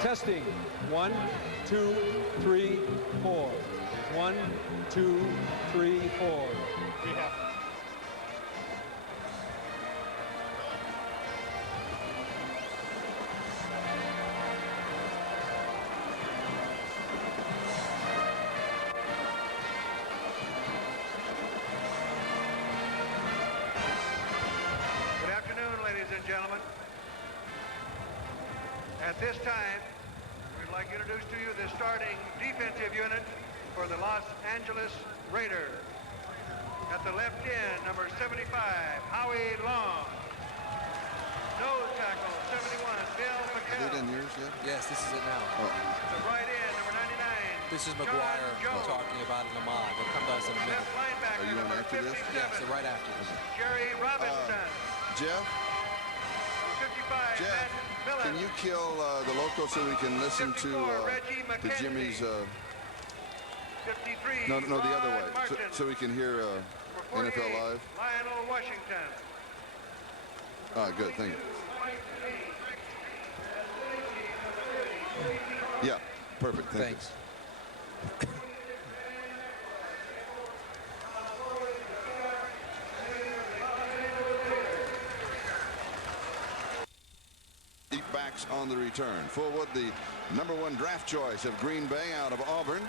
Testing. 1, 2, 3, 4. 1, 2, 3, 4. Good afternoon, ladies and gentlemen. At this time, we'd like to introduce to you the starting defensive unit for the Los Angeles Raiders. At the left end, number 75, Howie Long. Nose tackle, 71, Bill McHale. Is it in yours yet? Yes, this is it now. Oh. At the right end, number 99. This is McGuire John Jones. talking about an Ahmad. They'll come to us in a minute. Left linebacker, Are you on number after this? 57. Yes, so right after this. Jerry Robinson. Jeff, 55, Matt Millen. can you kill the local so we can listen to 54, Reggie to Jimmy's? 53, No, the other way, Ron Martin. so we can hear Number 48, NFL Live. Lionel Washington. Ah, good, thank you. Yeah, perfect. Thanks. Deep backs on the return. Fullwood, the #1 draft choice of Green Bay out of Auburn,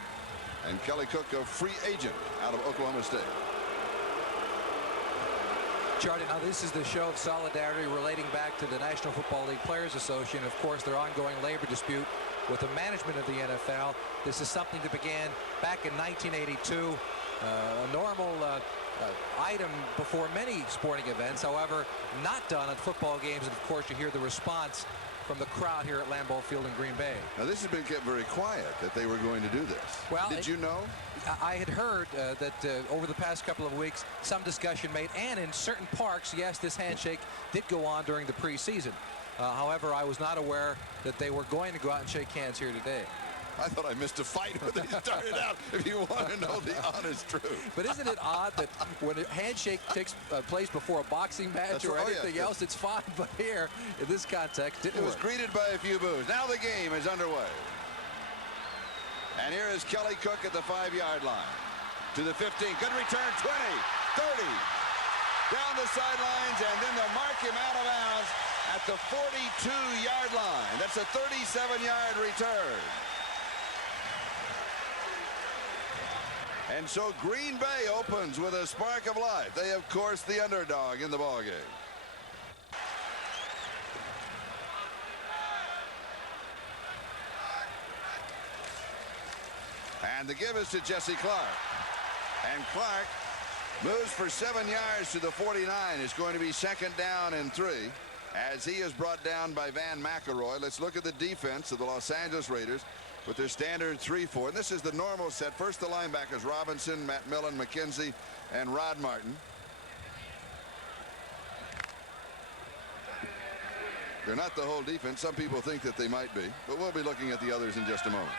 and Kelly Cook, a free agent out of Oklahoma State. Charlie, now this is the show of solidarity relating back to the National Football League Players Association. Of course, their ongoing labor dispute with the management of the NFL. This is something that began back in 1982. A normal item before many sporting events, however, not done at football games. And of course, you hear the response from the crowd here at Lambeau Field in Green Bay. Now, this has been kept very quiet that they were going to do this. Well, did you know? I had heard that over the past couple of weeks, some discussion made, and in certain parks, yes, this handshake did go on during the preseason. However, I was not aware that they were going to go out and shake hands here today. I thought I missed a fight when they started out, if you want to know the honest truth. But isn't it odd that when a handshake takes place before a boxing match or anything else, it's fine, but here, in this context, it was greeted by a few boos. Now the game is underway. And here is Kelly Cook at the 5-yard line. To the 15. Good return. 20, 30. Down the sidelines, and then they'll mark him out of bounds at the 42-yard line. That's a 37-yard return. And so Green Bay opens with a spark of life. They, of course, the underdog in the ballgame. And the give is to Jesse Clark. And Clark moves for 7 yards to the 49. It's going to be 2nd down and 3 as he is brought down by Van McElroy. Let's look at the defense of the Los Angeles Raiders with their standard 3-4. And this is the normal set. First the linebackers, Robinson, Matt Millen, McKenzie, and Rod Martin. They're not the whole defense. Some people think that they might be, but we'll be looking at the others in just a moment.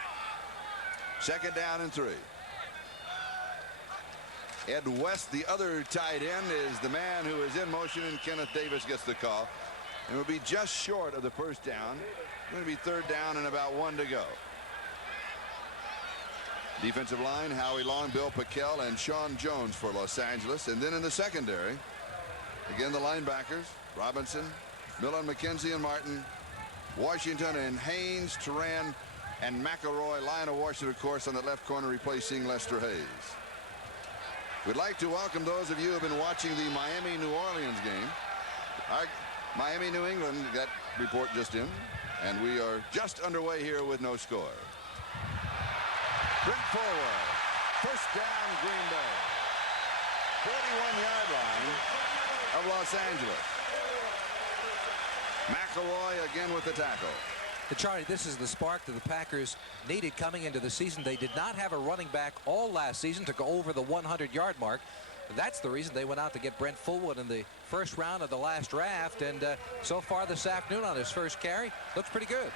2nd down and 3. Ed West, the other tight end, is the man who is in motion, and Kenneth Davis gets the call. And will be just short of the 1st down. It's going to be 3rd down and about 1 to go. Defensive line, Howie Long, Bill Pickel, and Sean Jones for Los Angeles. And then in the secondary, again, the linebackers, Robinson, Millen, McKenzie, and Martin, Washington, and Haynes, Turan, and McElroy. Lionel Washington, of course, on the left corner, replacing Lester Hayes. We'd like to welcome those of you who have been watching the Miami-New Orleans game. Our Miami-New England, that report just in, and we are just underway here with no score. Sprint forward. 1st down, Green Bay. 41-yard line of Los Angeles. McElroy again with the tackle. Charlie, this is the spark that the Packers needed coming into the season. They did not have a running back all last season to go over the 100-yard mark. That's the reason they went out to get Brent Fullwood in the 1st round of the last draft. And so far this afternoon on his first carry, looks pretty good.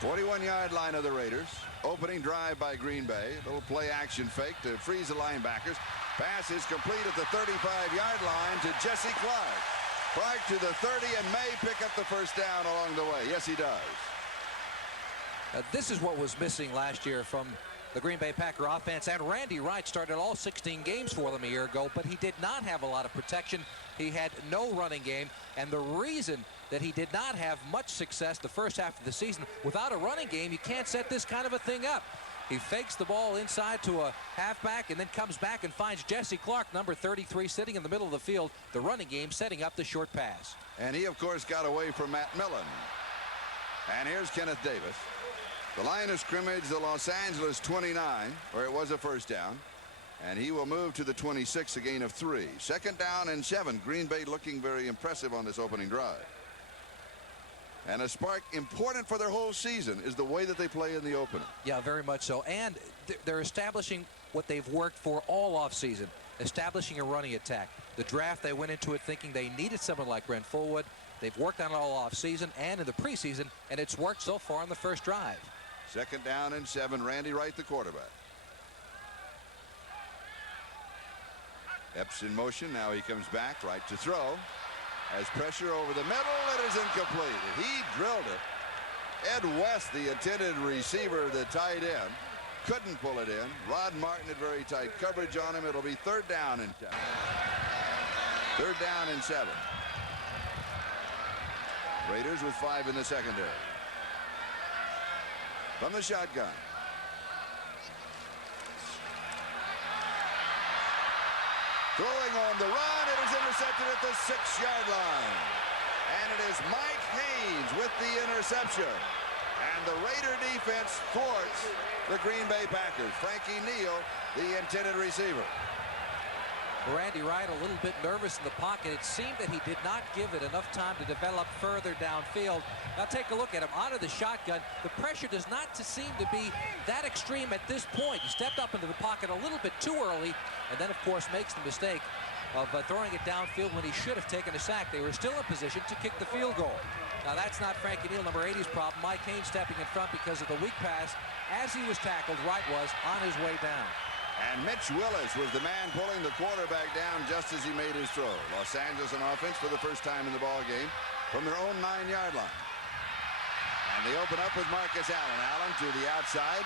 41-yard line of the Raiders. Opening drive by Green Bay. Little play action fake to freeze the linebackers. Pass is complete at the 35-yard line to Jesse Clark. Clark to the 30 and may pick up the 1st down along the way. Yes, he does. This is what was missing last year from the Green Bay Packer offense. And Randy Wright started all 16 games for them a year ago, but he did not have a lot of protection. He had no running game. And the reason that he did not have much success the first half of the season, without a running game, you can't set this kind of a thing up. He fakes the ball inside to a halfback and then comes back and finds Jesse Clark, number 33, sitting in the middle of the field. The running game setting up the short pass. And he, of course, got away from Matt Millen. And here's Kenneth Davis. The line of scrimmage, the Los Angeles 29, where it was a first down. And he will move to the 26, a gain of 3. Second down and 7. Green Bay looking very impressive on this opening drive. And a spark important for their whole season is the way that they play in the opener. Yeah, very much so. And they're establishing what they've worked for all offseason, establishing a running attack. The draft, they went into it thinking they needed someone like Brent Fullwood. They've worked on it all offseason and in the preseason, and it's worked so far on the first drive. Second down and 7. Randy Wright, the quarterback. Epps in motion. Now he comes back. Right to throw. Has pressure over the middle. It is incomplete. He drilled it. Ed West, the intended receiver, the tight end, couldn't pull it in. Rod Martin had very tight coverage on him. It'll be third down and 7. Third down and 7. Raiders with 5 in the secondary. From the shotgun. Throwing on the run, it is intercepted at the 6-yard line. And it is Mike Haynes with the interception. And the Raider defense thwarts the Green Bay Packers. Frankie Neal, the intended receiver. Randy Wright a little bit nervous in the pocket. It seemed that he did not give it enough time to develop further downfield. Now take a look at him out of the shotgun. The pressure does not seem to be that extreme at this point. He stepped up into the pocket a little bit too early, and then of course makes the mistake of throwing it downfield when he should have taken a sack. They were still in position to kick the field goal. Now that's not Frankie Neal, number 80's problem. Mike Haynes stepping in front because of the weak pass. As he was tackled, Wright was on his way down. And Mitch Willis was the man pulling the quarterback down just as he made his throw. Los Angeles on offense for the first time in the ball game from their own 9-yard line. And they open up with Marcus Allen. Allen to the outside,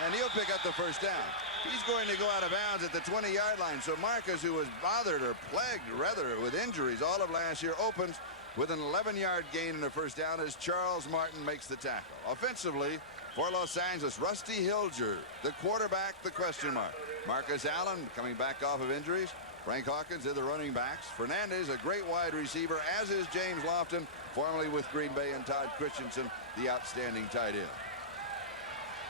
and he'll pick up the first down. He's going to go out of bounds at the 20-yard line. So Marcus, who was bothered or plagued rather with injuries all of last year, opens with an 11-yard gain and a first down as Charles Martin makes the tackle. Offensively, for Los Angeles, Rusty Hilger, the quarterback, the question mark. Marcus Allen coming back off of injuries. Frank Hawkins, they're the running backs. Fernandez, a great wide receiver, as is James Lofton, formerly with Green Bay, and Todd Christensen, the outstanding tight end.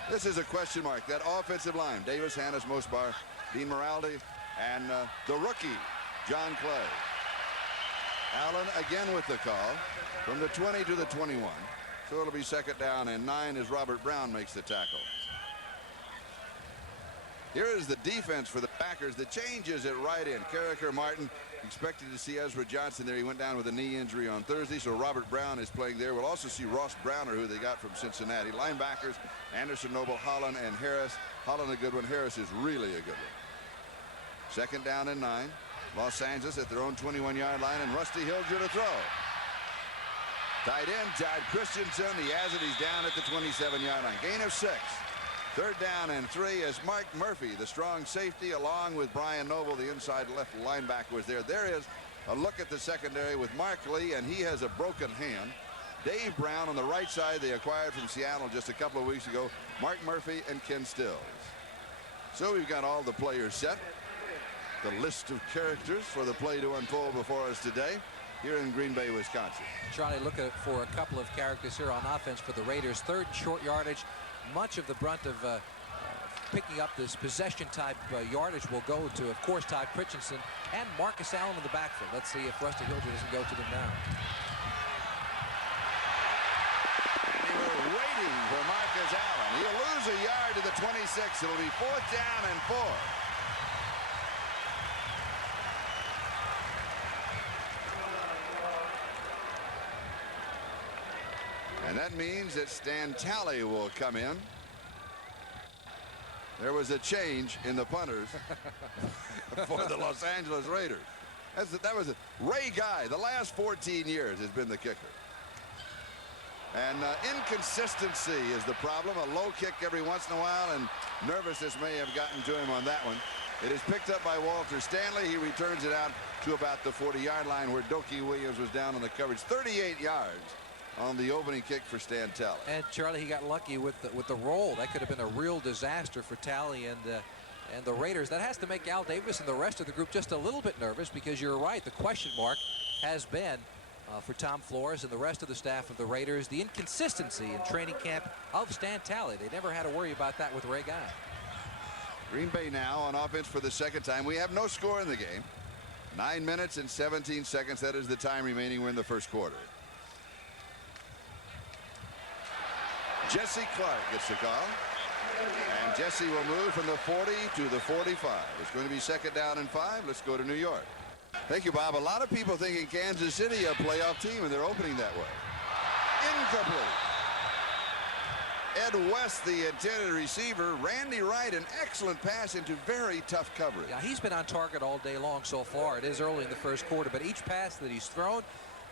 This is a question mark. That offensive line, Davis, Hannes, Mosbar, Dean Moraldi, and the rookie, John Clay. Allen again with the call from the 20 to the 21. So it'll be second down and 9 as Robert Brown makes the tackle. Here is the defense for the Packers. The changes at right end. Carricker, Martin, expected to see Ezra Johnson there. He went down with a knee injury on Thursday, so Robert Brown is playing there. We'll also see Ross Browner, who they got from Cincinnati. Linebackers, Anderson, Noble, Holland, and Harris. Holland a good one. Harris is really a good one. Second down and 9. Los Angeles at their own 21-yard line, and Rusty Hilger to throw. Tight end, Todd Christensen. He has it. He's down at the 27-yard line. Gain of 6. Third down and 3 as Mark Murphy, the strong safety, along with Brian Noble, the inside left linebacker, was there. There is a look at the secondary with Mark Lee, and he has a broken hand. Dave Brown on the right side, they acquired from Seattle just a couple of weeks ago. Mark Murphy and Ken Stills. So we've got all the players set. The list of characters for the play to unfold before us today here in Green Bay, Wisconsin. Charlie, look at for a couple of characters here on offense for the Raiders. Third and short yardage. Much of the brunt of picking up this possession type yardage will go to, of course, Todd Christensen and Marcus Allen in the backfield. Let's see if Rusty Hilger doesn't go to them now. And they were waiting for Marcus Allen. He'll lose a yard to the 26. It'll be fourth down and 4. And that means that Stan Talley will come in. There was a change in the punters for the Los Angeles Raiders. That was Ray Guy. The last 14 years has been the kicker. And inconsistency is the problem. A low kick every once in a while, and nervousness may have gotten to him on that one. It is picked up by Walter Stanley. He returns it out to about the 40-yard line where Dokie Williams was down on the coverage. 38 yards on the opening kick for Stan Talley. And Charlie, he got lucky with the roll. That could have been a real disaster for Talley and the Raiders. That has to make Al Davis and the rest of the group just a little bit nervous, because you're right, the question mark has been for Tom Flores and the rest of the staff of the Raiders, the inconsistency in training camp of Stan Talley. They never had to worry about that with Ray Guy. Green Bay now on offense for the second time. We have no score in the game. 9 minutes and 17 seconds. That is the time remaining. We're in the first quarter. Jesse Clark gets the call. And Jesse will move from the 40 to the 45. It's going to be second down and 5. Let's go to New York. Thank you, Bob. A lot of people thinking Kansas City a playoff team, and they're opening that way. Incomplete. Ed West, the intended receiver. Randy Wright, an excellent pass into very tough coverage. Yeah, he's been on target all day long so far. It is early in the first quarter, but each pass that he's thrown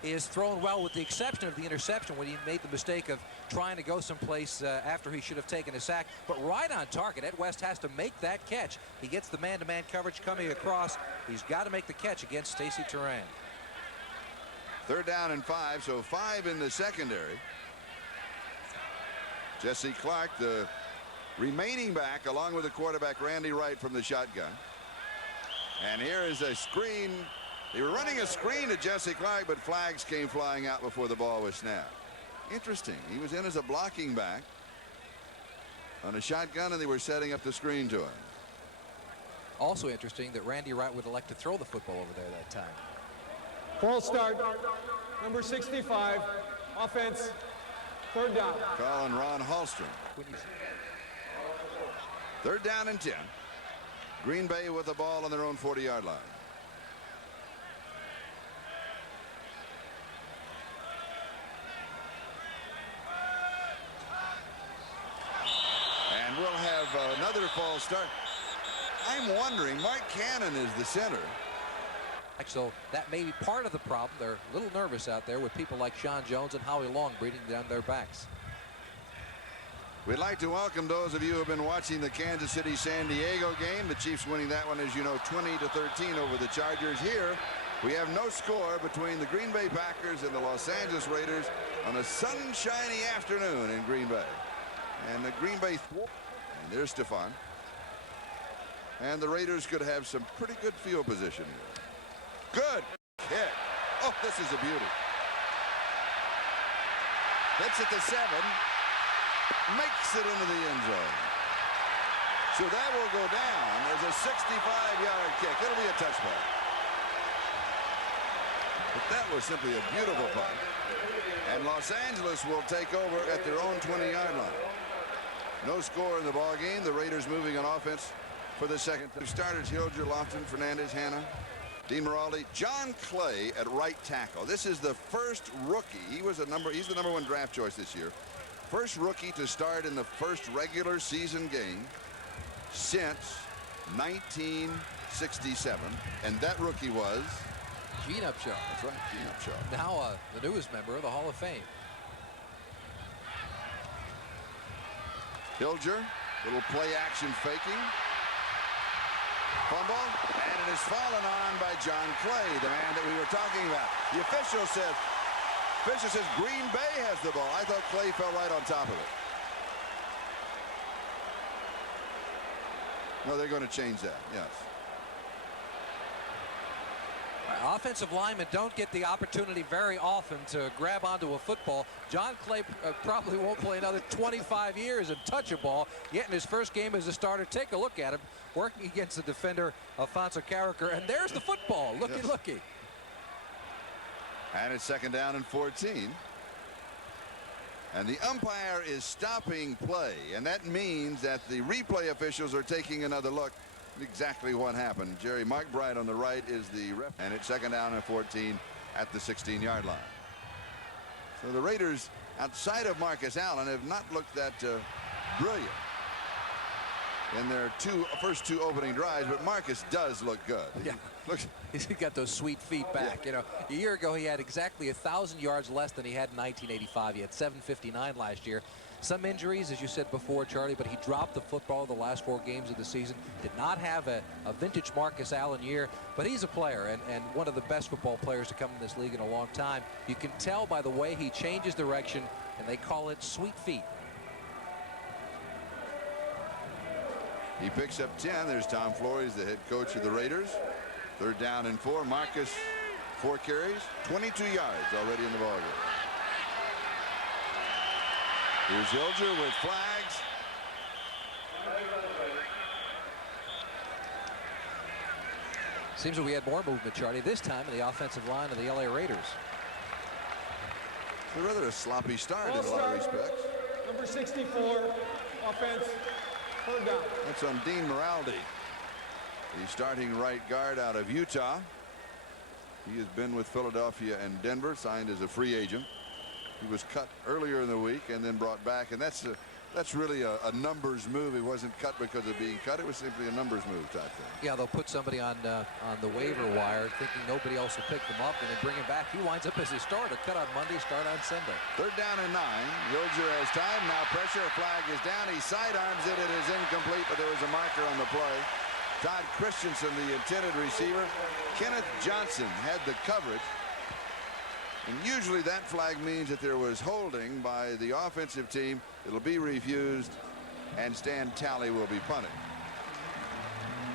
is thrown well, with the exception of the interception when he made the mistake of trying to go someplace after he should have taken a sack. But right on target, Ed West has to make that catch. He gets the man-to-man coverage coming across. He's got to make the catch against Stacey Turan. Third down and 5, so 5 in the secondary. Jesse Clark, the remaining back, along with the quarterback Randy Wright from the shotgun. And here is a screen. They were running a screen to Jesse Clark, but flags came flying out before the ball was snapped. Interesting. He was in as a blocking back on a shotgun, and they were setting up the screen to him. Also interesting that Randy Wright would elect to throw the football over there that time. False start. Number 65. Offense. Third down. Calling Ron Hallstrom. Third down and 10. Green Bay with the ball on their own 40-yard line. And we'll have another false start. I'm wondering, Mark Cannon is the center. So that may be part of the problem. They're a little nervous out there with people like Sean Jones and Howie Long breathing down their backs. We'd like to welcome those of you who have been watching the Kansas City San Diego game. The Chiefs winning that one, as you know, 20-13 over the Chargers. Here we have no score between the Green Bay Packers and the Los Angeles Raiders on a sunshiny afternoon in Green Bay. And the Green Bay, and there's Stephon. And the Raiders could have some pretty good field position here. Good kick. Oh, this is a beauty. Hits at the 7. Makes it into the end zone. So that will go down as a 65-yard kick. It'll be a touchback. But that was simply a beautiful punt. And Los Angeles will take over at their own 20-yard line. No score in the ball game. The Raiders moving on offense for the second. Starters Hilger, Lofton, Fernandez, Hanna, Dean Miraldi, John Clay at right tackle. This is the first rookie. He's the number 1 draft choice this year. First rookie to start in the first regular season game since 1967. And that rookie was Gene Upshaw. That's right, Gene Upshaw. Now the newest member of the Hall of Fame. Hilger, little play action faking. Fumble, and it is fallen on by John Clay, the man that we were talking about. The official says Green Bay has the ball. I thought Clay fell right on top of it. No, they're going to change that, yes. Offensive linemen don't get the opportunity very often to grab onto a football. John Clay probably won't play another 25 years and touch a ball. Yet in his first game as a starter, take a look at him working against the defender, Alfonso Carricker. And there's the football. Looky, yes. looky. And it's second down and 14. And the umpire is stopping play. And that means that the replay officials are taking another look at exactly what happened. Jerry McBride on the right is the ref. And it's second down and 14 at the 16-yard line. So the Raiders, outside of Marcus Allen, have not looked that brilliant in their first two opening drives. But Marcus does look good. Yeah. Look. He's got those sweet feet back. You know, a year ago he had exactly 1,000 yards less than he had in 1985. He had 759 last year. Some injuries, as you said before, Charlie, but he dropped the football the last 4 games of the season. Did not have a vintage Marcus Allen year, but he's a player and one of the best football players to come in this league in a long time. You can tell by the way he changes direction, and they call it sweet feet. He picks up 10. There's Tom Flores, the head coach of the Raiders. 3rd down and 4. Marcus, 4 carries, 22 yards already in the ballgame. Here's Hilger with flags. Seems that we had more movement, Charlie, this time in the offensive line of the LA Raiders. It's rather a sloppy start in a lot of respects. Number 64, offense, 3rd down. That's on Dean Moraldi, the starting right guard out of Utah. He has been with Philadelphia and Denver, signed as a free agent. He was cut earlier in the week and then brought back, and that's really a numbers move. He wasn't cut because of being cut. It was simply a numbers move type thing. Yeah, they'll put somebody on the waiver wire thinking nobody else will pick them up, and then bring him back. He winds up as a starter, cut on Monday, start on Sunday. 3rd down and 9. Hilger has time. Now pressure. Flag is down. He sidearms it. It is incomplete, but there was a marker on the play. Todd Christensen, the intended receiver. Kenneth Johnson had the coverage. And usually that flag means that there was holding by the offensive team. It'll be refused, and Stan Talley will be punted.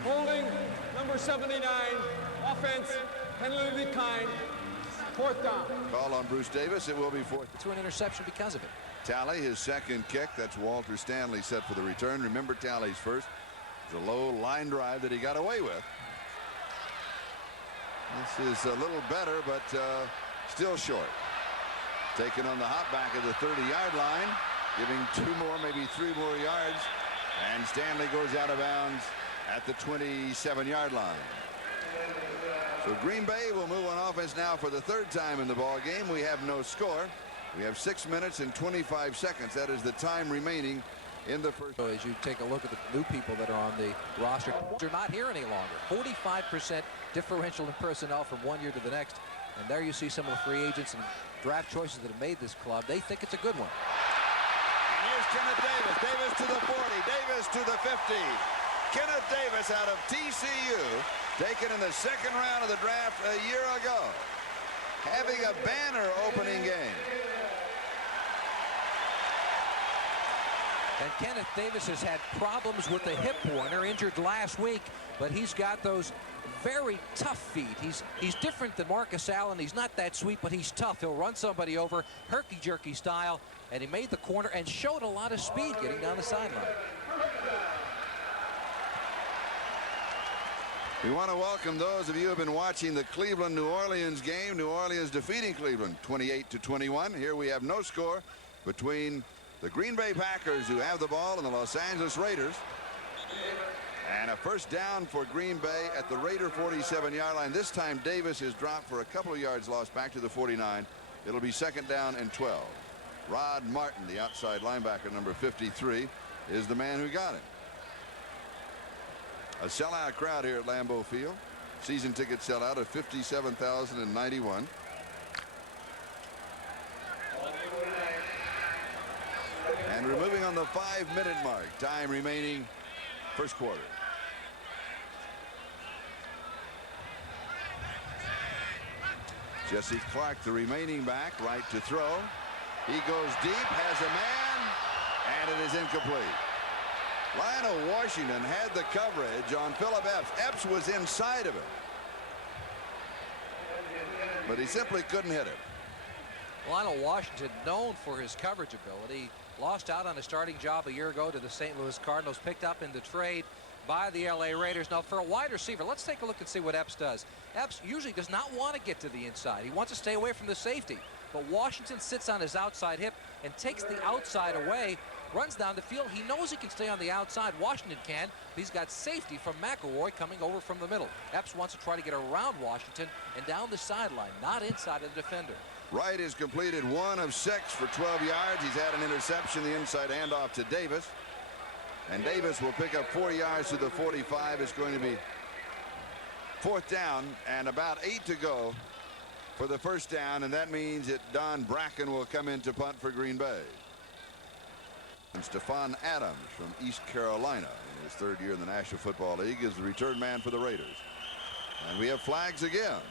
Holding, number 79, offense, penalty kind, 4th down. Call on Bruce Davis. It will be 4th. Threw an interception because of it. Talley, his 2nd kick. That's Walter Stanley set for the return. Remember Talley's first. It's a low line drive that he got away with. This is a little better, but still short. Taken on the hop back at the 30-yard line, giving 2 more, maybe 3 more yards, and Stanley goes out of bounds at the 27-yard line. So Green Bay will move on offense now for the 3rd time in the ball game. We have no score. We have 6 minutes and 25 seconds. That is the time remaining in the first. So as you take a look at the new people that are on the roster, they're not here any longer. 45% differential in personnel from one year to the next. And there you see some of the free agents and draft choices that have made this club. They think it's a good one. And here's Kenneth Davis. Davis to the 40. Davis to the 50. Kenneth Davis out of TCU, taken in the 2nd round of the draft a year ago, having a banner opening game. And Kenneth Davis has had problems with the hip pointer, injured last week, but he's got those very tough feet. He's different than Marcus Allen. He's not that sweet, but he's tough. He'll run somebody over, herky-jerky style, and he made the corner and showed a lot of speed getting down the sideline. We want to welcome those of you who have been watching the Cleveland-New Orleans game. New Orleans defeating Cleveland 28-21. Here we have no score between the Green Bay Packers, who have the ball, and the Los Angeles Raiders. And a 1st down for Green Bay at the Raider 47-yard line. This time Davis is dropped for a couple of yards lost back to the 49. It'll be 2nd down and 12. Rod Martin, the outside linebacker, number 53, is the man who got him. A sellout crowd here at Lambeau Field. Season ticket sellout of 57,091. And we're moving on the 5-minute mark. Time remaining, 1st quarter. Jesse Clark, the remaining back, right to throw. He goes deep, has a man, and it is incomplete. Lionel Washington had the coverage on Philip Epps. Epps was inside of it, but he simply couldn't hit him. Lionel Washington, known for his coverage ability, lost out on a starting job a year ago to the St. Louis Cardinals, picked up in the trade by the LA Raiders. Now for a wide receiver, let's take a look and see what Epps does. Epps usually does not want to get to the inside. He wants to stay away from the safety. But Washington sits on his outside hip and takes the outside away, runs down the field. He knows he can stay on the outside. Washington can. He's got safety from McElroy coming over from the middle. Epps wants to try to get around Washington and down the sideline, not inside of the defender. Wright has completed 1 of 6 for 12 yards. He's had an interception, the inside handoff to Davis. And Davis will pick up 4 yards to the 45. It's going to be 4th down and about 8 to go for the first down, and that means that Don Bracken will come in to punt for Green Bay. And Stephon Adams from East Carolina, in his 3rd year in the National Football League, is the return man for the Raiders. And we have flags again.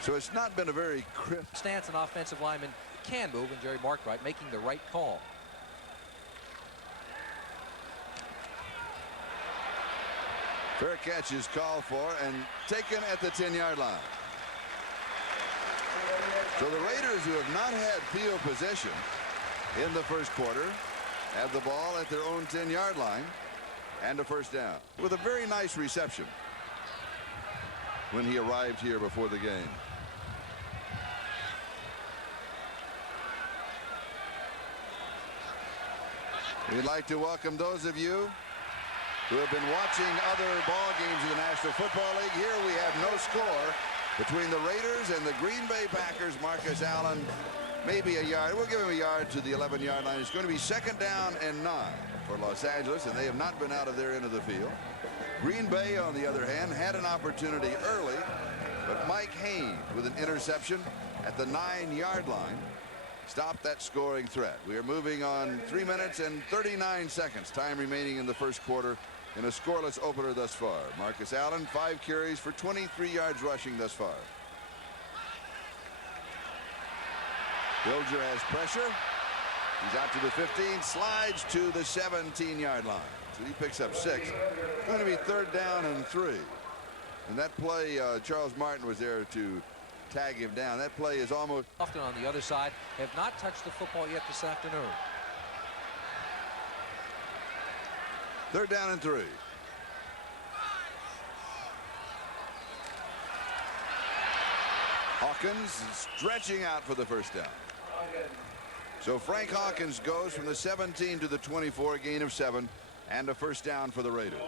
So it's not been a very crisp stance. An offensive lineman can move, and Jerry Markwright making the right call. Fair catch is called for and taken at the 10-yard line. So the Raiders, who have not had field possession in the first quarter, have the ball at their own 10-yard line and a first down with a very nice reception when he arrived here before the game. We'd like to welcome those of you who have been watching other ball games in the National Football League. Here we have no score between the Raiders and the Green Bay Packers. Marcus Allen, maybe a yard. We'll give him a yard to the 11-yard line. It's going to be 2nd down and 9 for Los Angeles, and they have not been out of their end of the field. Green Bay, on the other hand, had an opportunity early, but Mike Haynes with an interception at the 9-yard line stopped that scoring threat. We are moving on 3 minutes and 39 seconds. Time remaining in the first quarter in a scoreless opener thus far. Marcus Allen, 5 carries for 23 yards rushing thus far. Hilger has pressure. He's out to the 15, slides to the 17-yard line. So he picks up 6. It's going to be 3rd down and 3. And that play, Charles Martin was there to tag him down. That play is almost often on the other side. Have not touched the football yet this afternoon. 3rd down and 3. Hawkins stretching out for the first down. So Frank Hawkins goes from the 17 to the 24, gain of 7, and a first down for the Raiders.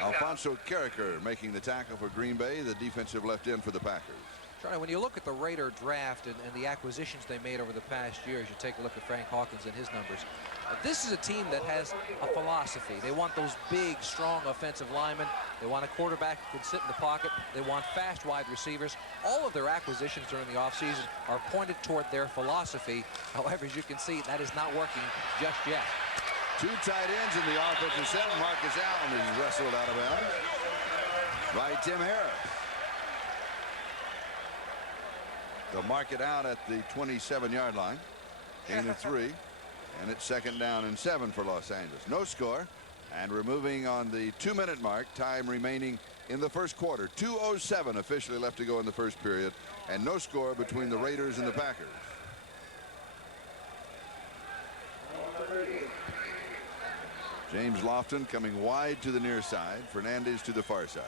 Alfonso Carricker making the tackle for Green Bay, the defensive left end for the Packers. Charlie, when you look at the Raider draft and the acquisitions they made over the past years, you take a look at Frank Hawkins and his numbers. This is a team that has a philosophy. They want those big, strong offensive linemen. They want a quarterback who can sit in the pocket. They want fast wide receivers. All of their acquisitions during the offseason are pointed toward their philosophy. However, as you can see, that is not working just yet. 2 tight ends in the offensive set. Marcus Allen is wrestled out of bounds by Tim Harris. They'll mark it out at the 27-yard line. Gain of 3. And it's 2nd down and 7 for Los Angeles. No score. And we're moving on the 2-minute mark. Time remaining in the first quarter. 2:07 officially left to go in the first period. And no score between the Raiders and the Packers. James Lofton coming wide to the near side. Fernandez to the far side.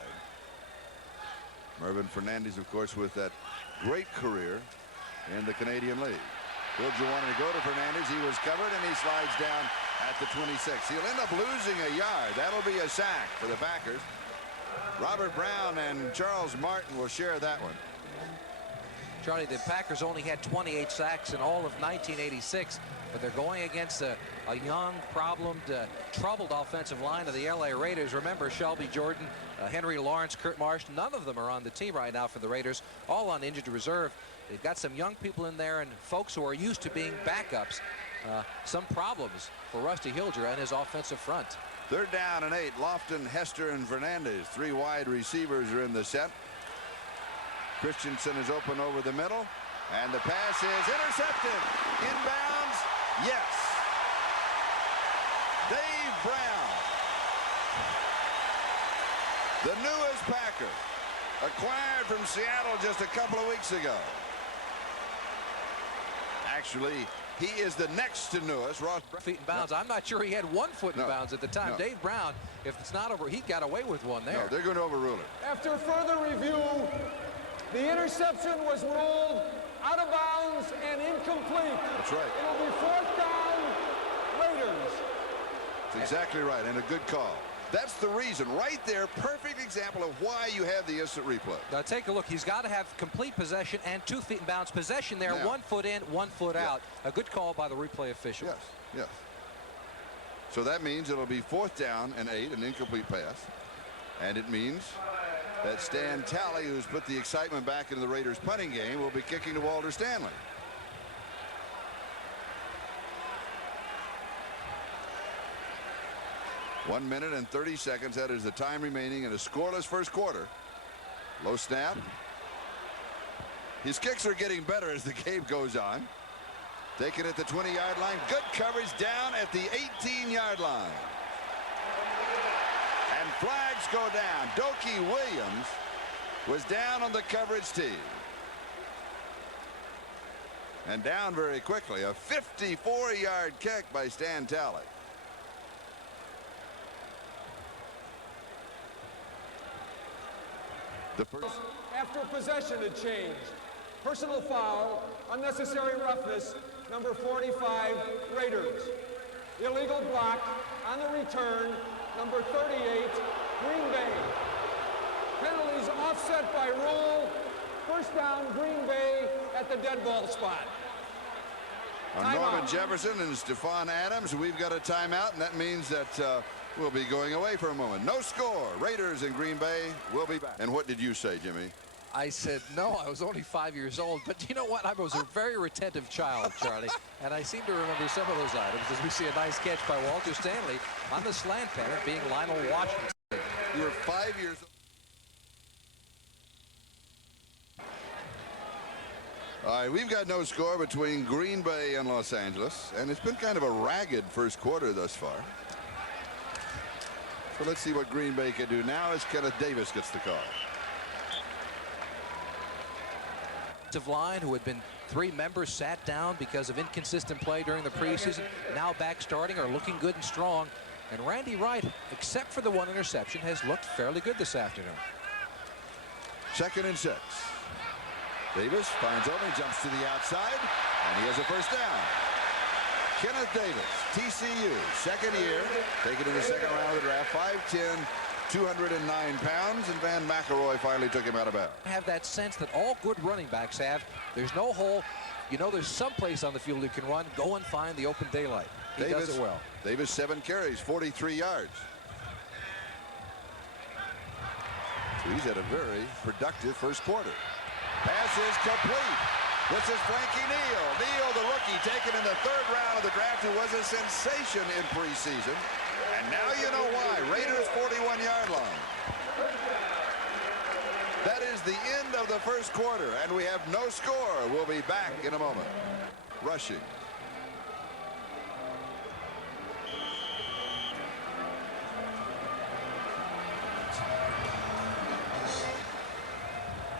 Mervin Fernandez, of course, with that great career in the Canadian League. Hilger wanted to go to Fernandez. He was covered, and he slides down at the 26. He'll end up losing a yard. That'll be a sack for the Packers. Robert Brown and Charles Martin will share that one. Charlie, the Packers only had 28 sacks in all of 1986, but they're going against a young, problemed, troubled offensive line of the LA Raiders. Remember, Shelby Jordan, Henry Lawrence, Kurt Marsh, none of them are on the team right now for the Raiders, all on injured reserve. They've got some young people in there and folks who are used to being backups. Some problems for Rusty Hilger and his offensive front. 3rd down and 8. Lofton, Hester, and Fernandez. 3 wide receivers are in the set. Christensen is open over the middle, and the pass is intercepted. Inbounds, yes. Dave Brown, the newest Packer, acquired from Seattle just a couple of weeks ago. Actually, he is the next to newest. Ross feet in bounds. I'm not sure he had 1 foot in bounds at the time. No. Dave Brown, if it's not over, he got away with one there. No, they're going to overrule it. After further review, the interception was ruled out of bounds and incomplete. That's right. It'll be 4th down, Raiders. That's exactly right, and a good call. That's the reason right there. Perfect example of why you have the instant replay. Now take a look. He's got to have complete possession and 2 feet in bounds. Possession there, Now, 1 foot in, 1 foot out. A good call by the replay official. Yes. Yes. So that means it'll be 4th down and 8, an incomplete pass. And it means that Stan Talley, who's put the excitement back into the Raiders punting game, will be kicking to Walter Stanley. One minute and 30 seconds. That is the time remaining in a scoreless first quarter. Low snap. His kicks are getting better as the game goes on. Taken at the 20-yard line. Good coverage down at the 18-yard line. And flags go down. Doki Williams was down on the coverage team. And down very quickly. A 54-yard kick by Stan Talley. The first. After possession had changed. Personal foul, unnecessary roughness, number 45, Raiders. Illegal block on the return, number 38, Green Bay. Penalties offset by rule. First down, Green Bay at the dead ball spot. On Norman Jefferson and Stephon Adams, we've got a timeout, and that means that we'll be going away for a moment. No score. Raiders in Green Bay. We'll be back. And what did you say, Jimmy? I said, no, I was only 5 years old. But you know what? I was a very retentive child, Charlie. And I seem to remember some of those items as we see a nice catch by Walter Stanley on the slant pattern, being Lionel Washington. You were 5 years old. All right, we've got no score between Green Bay and Los Angeles. And it's been kind of a ragged first quarter thus far. So let's see what Green Bay can do now as Kenneth Davis gets the call. Line, who had been 3 members, sat down because of inconsistent play during the preseason, now back starting, are looking good and strong. And Randy Wright, except for the 1 interception, has looked fairly good this afternoon. 2nd and 6. Davis finds open, jumps to the outside, and he has a first down. Kenneth Davis, TCU, 2nd year, taken in the 2nd round of the draft, 5'10", 209 pounds, and Van McElroy finally took him out of bounds. I have that sense that all good running backs have. There's no hole. You know there's some place on the field you can run. Go and find the open daylight. He does it well. Davis 7 carries, 43 yards. So he's had a very productive first quarter. Pass is complete. This is Frankie Neal. Neal, the rookie, taken in the 3rd round of the draft, who was a sensation in preseason. And now you know why. Raiders 41-yard line. That is the end of the first quarter, and we have no score. We'll be back in a moment. Rushing.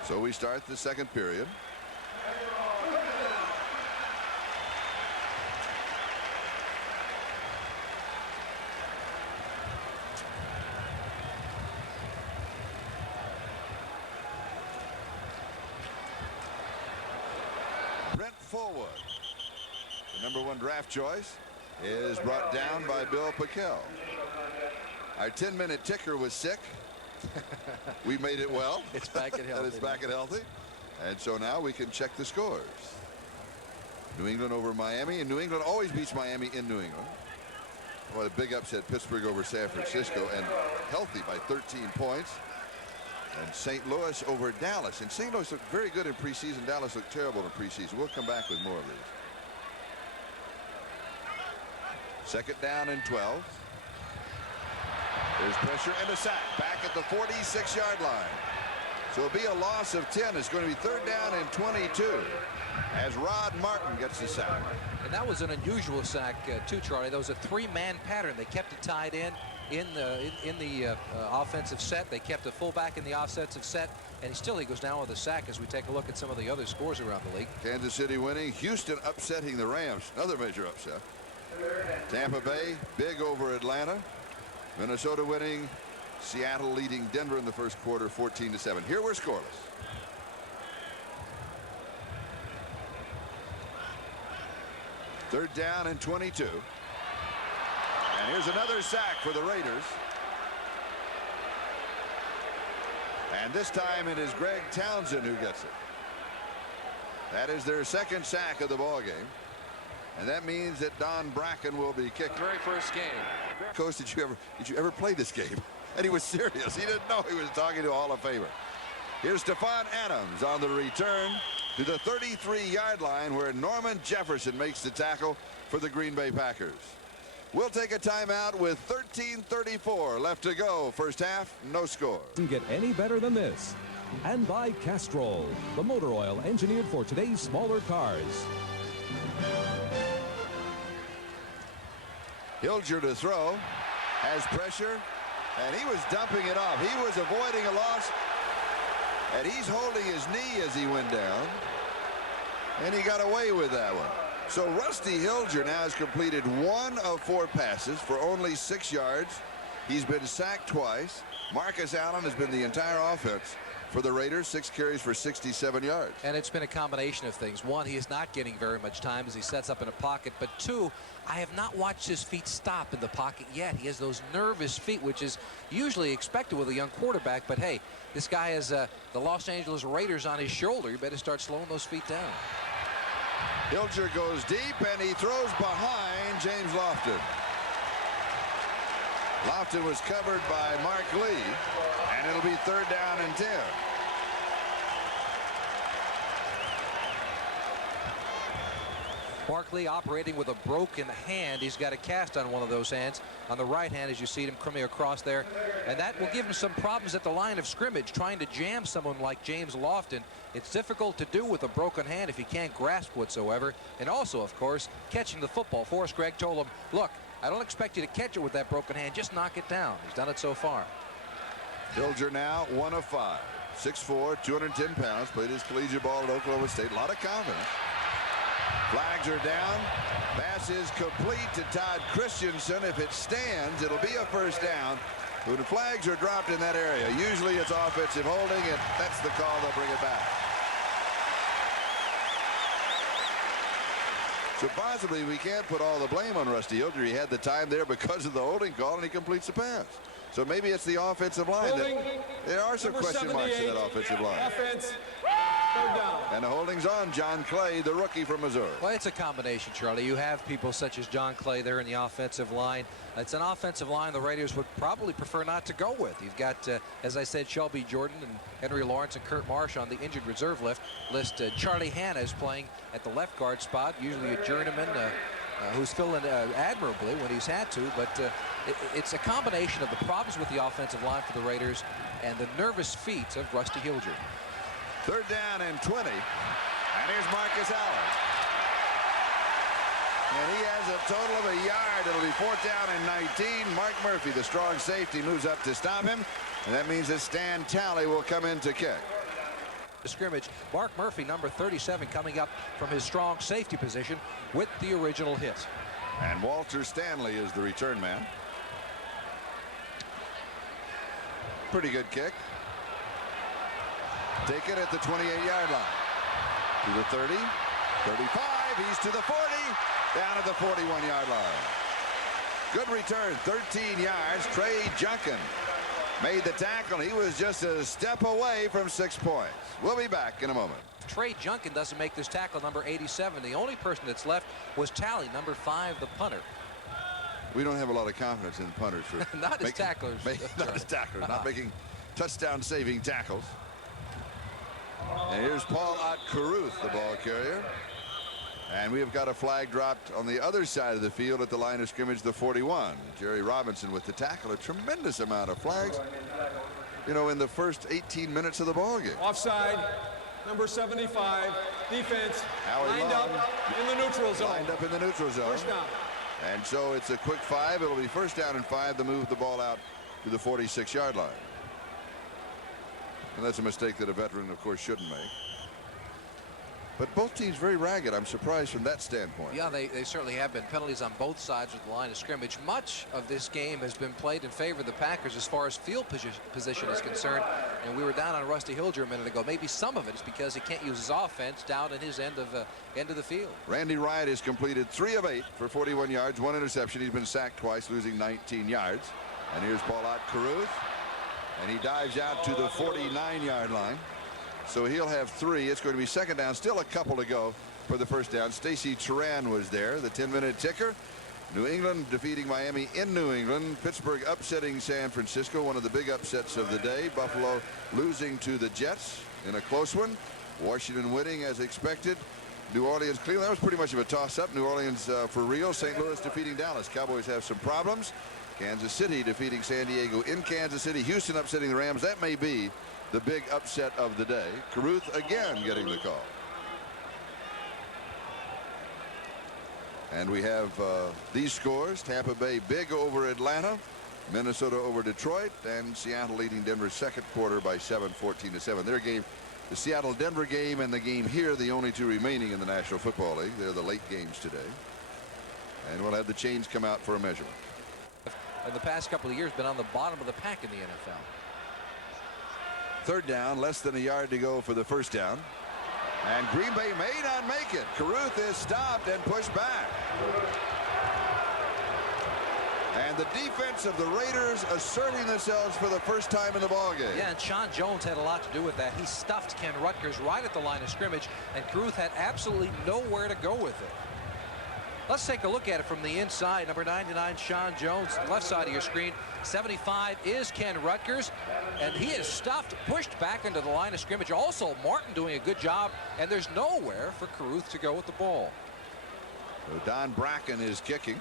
So we start the 2nd period. Forward, the #1 draft choice, is brought down by Bill Pickel. Our 10-minute ticker was sick. We made it well. It's back at healthy. And it's back at healthy. And so now we can check the scores. New England over Miami, and New England always beats Miami in New England. What a big upset, Pittsburgh over San Francisco, and healthy by 13 points. And St. Louis over Dallas. And St. Louis looked very good in preseason. Dallas looked terrible in preseason. We'll come back with more of these. 2nd down and 12. There's pressure and a sack back at the 46-yard line. So it'll be a loss of 10. It's going to be 3rd down and 22 as Rod Martin gets the sack. And that was an unusual sack, too, Charlie. That was a 3-man pattern. They kept it tied in the offensive set. They kept a fullback in the offensive set, and he goes down with a sack as we take a look at some of the other scores around the league. Kansas City winning. Houston upsetting the Rams. Another major upset. Tampa Bay big over Atlanta. Minnesota winning. Seattle leading Denver in the first quarter 14-7. Here we're scoreless. Third down and 22. And here's another sack for the Raiders. And this time it is Greg Townsend who gets it. That is their second sack of the ball game. And that means that Don Bracken will be kicking. Very first game. Coach, did you ever play this game? And he was serious. He didn't know he was talking to a Hall of Famer. Here's Stephon Adams on the return to the 33-yard line, where Norman Jefferson makes the tackle for the Green Bay Packers. We'll take a timeout with 13:34 left to go. First half, no score. Doesn't get any better than this. And by Castrol, the motor oil engineered for today's smaller cars. Hilger to throw, has pressure, and he was dumping it off. He was avoiding a loss, and he's holding his knee as he went down, and he got away with that one. So Rusty Hilger now has completed 1 of 4 passes for only 6 yards. He's been sacked twice. Marcus Allen has been the entire offense for the Raiders, 6 carries for 67 yards. And it's been a combination of things. One, he is not getting very much time as he sets up in a pocket. But 2, I have not watched his feet stop in the pocket yet. He has those nervous feet, which is usually expected with a young quarterback. But hey, this guy has the Los Angeles Raiders on his shoulder. You better start slowing those feet down. Hilger goes deep, and he throws behind James Lofton. Lofton was covered by Mark Lee, and it'll be 3rd down and 10. Mark Lee operating with a broken hand. He's got a cast on one of those hands. On the right hand, as you see him coming across there. And that will give him some problems at the line of scrimmage, trying to jam someone like James Lofton. It's difficult to do with a broken hand if you can't grasp whatsoever. And also, of course, catching the football. Forrest Gregg told him, look, I don't expect you to catch it with that broken hand. Just knock it down. He's done it so far. Hilger now 1 of 5. 6'4", 210 pounds. Played his collegiate ball at Oklahoma State. A lot of confidence. Flags are down. Pass is complete to Todd Christensen. If it stands, it'll be a first down. When the flags are dropped in that area, usually it's offensive holding, and that's the call. They'll bring it back. So possibly we can't put all the blame on Rusty Hilger. He had the time there because of the holding call, and he completes the pass. So maybe it's the offensive line. There are some question marks in that offensive line. Offense, 3rd down. And the holding's on John Clay, the rookie from Missouri. Well, it's a combination, Charlie. You have people such as John Clay there in the offensive line. It's an offensive line the Raiders would probably prefer not to go with. You've got, as I said, Shelby Jordan and Henry Lawrence and Kurt Marsh on the injured reserve list. Charlie Hanna is playing at the left guard spot, usually a journeyman who's filling admirably when he's had to. But it's a combination of the problems with the offensive line for the Raiders and the nervous feet of Rusty Hilger. 3rd down and 20. And here's Marcus Allen. And he has a total of a yard. It'll be 4th down and 19. Mark Murphy, the strong safety, moves up to stop him. And that means that Stan Talley will come in to kick. The scrimmage. Mark Murphy, number 37, coming up from his strong safety position with the original hit. And Walter Stanley is the return man. Pretty good kick. Taken at the 28-yard line. To the 30, 35, he's to the 40, down at the 41-yard line. Good return, 13 yards. Trey Junkin made the tackle. He was just a step away from 6 points. We'll be back in a moment. Trey Junkin doesn't make this tackle, number 87. The only person that's left was Talley, number 5, the punter. We don't have a lot of confidence in punters. For not as tacklers. Not as tacklers, not making touchdown-saving tackles. And here's Paul Ott-Caruth, the ball carrier. And we have got a flag dropped on the other side of the field at the line of scrimmage, the 41. Jerry Robinson with the tackle. A tremendous amount of flags, you know, in the first 18 minutes of the ball game. Offside, number 75. Defense Howie lined Long, up in the neutral zone. lined up in the neutral zone. First down. And so it's a quick 5. It'll be 1st down and 5 to move the ball out to the 46-yard line. And that's a mistake that a veteran, of course, shouldn't make. But both teams very ragged. I'm surprised from that standpoint. Yeah, they certainly have been. Penalties on both sides of the line of scrimmage. Much of this game has been played in favor of the Packers as far as field position is concerned. And we were down on Rusty Hilger a minute ago. Maybe some of it is because he can't use his offense down in his end of the field. Randy Wright has completed 3 of 8 for 41 yards, 1 interception. He's been sacked twice, losing 19 yards. And here's Paul Ott-Caruth. And he dives out to the 49-yard line. So he'll have 3. It's going to be 2nd down. Still a couple to go for the first down. Stacy Turan was there. The 10-minute ticker. New England defeating Miami in New England. Pittsburgh upsetting San Francisco, one of the big upsets of the day. Buffalo losing to the Jets in a close one. Washington winning as expected. New Orleans, Cleveland, that was pretty much of a toss-up. New Orleans for real. St. Louis defeating Dallas. Cowboys have some problems. Kansas City defeating San Diego in Kansas City. Houston upsetting the Rams. That may be the big upset of the day. Caruth again getting the call. And we have these scores. Tampa Bay big over Atlanta. Minnesota over Detroit. And Seattle leading Denver's second quarter by 7, 14-7. Their game, the Seattle-Denver game and the game here, the only two remaining in the National Football League. They're the late games today. And we'll have the chains come out for a measurement. In the past couple of years, been on the bottom of the pack in the NFL. Third down, less than a yard to go for the first down. And Green Bay may not make it. Caruth is stopped and pushed back. And the defense of the Raiders asserting themselves for the first time in the ballgame. Yeah, and Sean Jones had a lot to do with that. He stuffed Ken Rutgers right at the line of scrimmage, and Caruth had absolutely nowhere to go with it. Let's take a look at it from the inside. Number 99, Sean Jones, left side of your screen. 75 is Ken Rutgers, and he is stuffed, pushed back into the line of scrimmage. Also, Martin doing a good job, and there's nowhere for Caruth to go with the ball. So Don Bracken is kicking.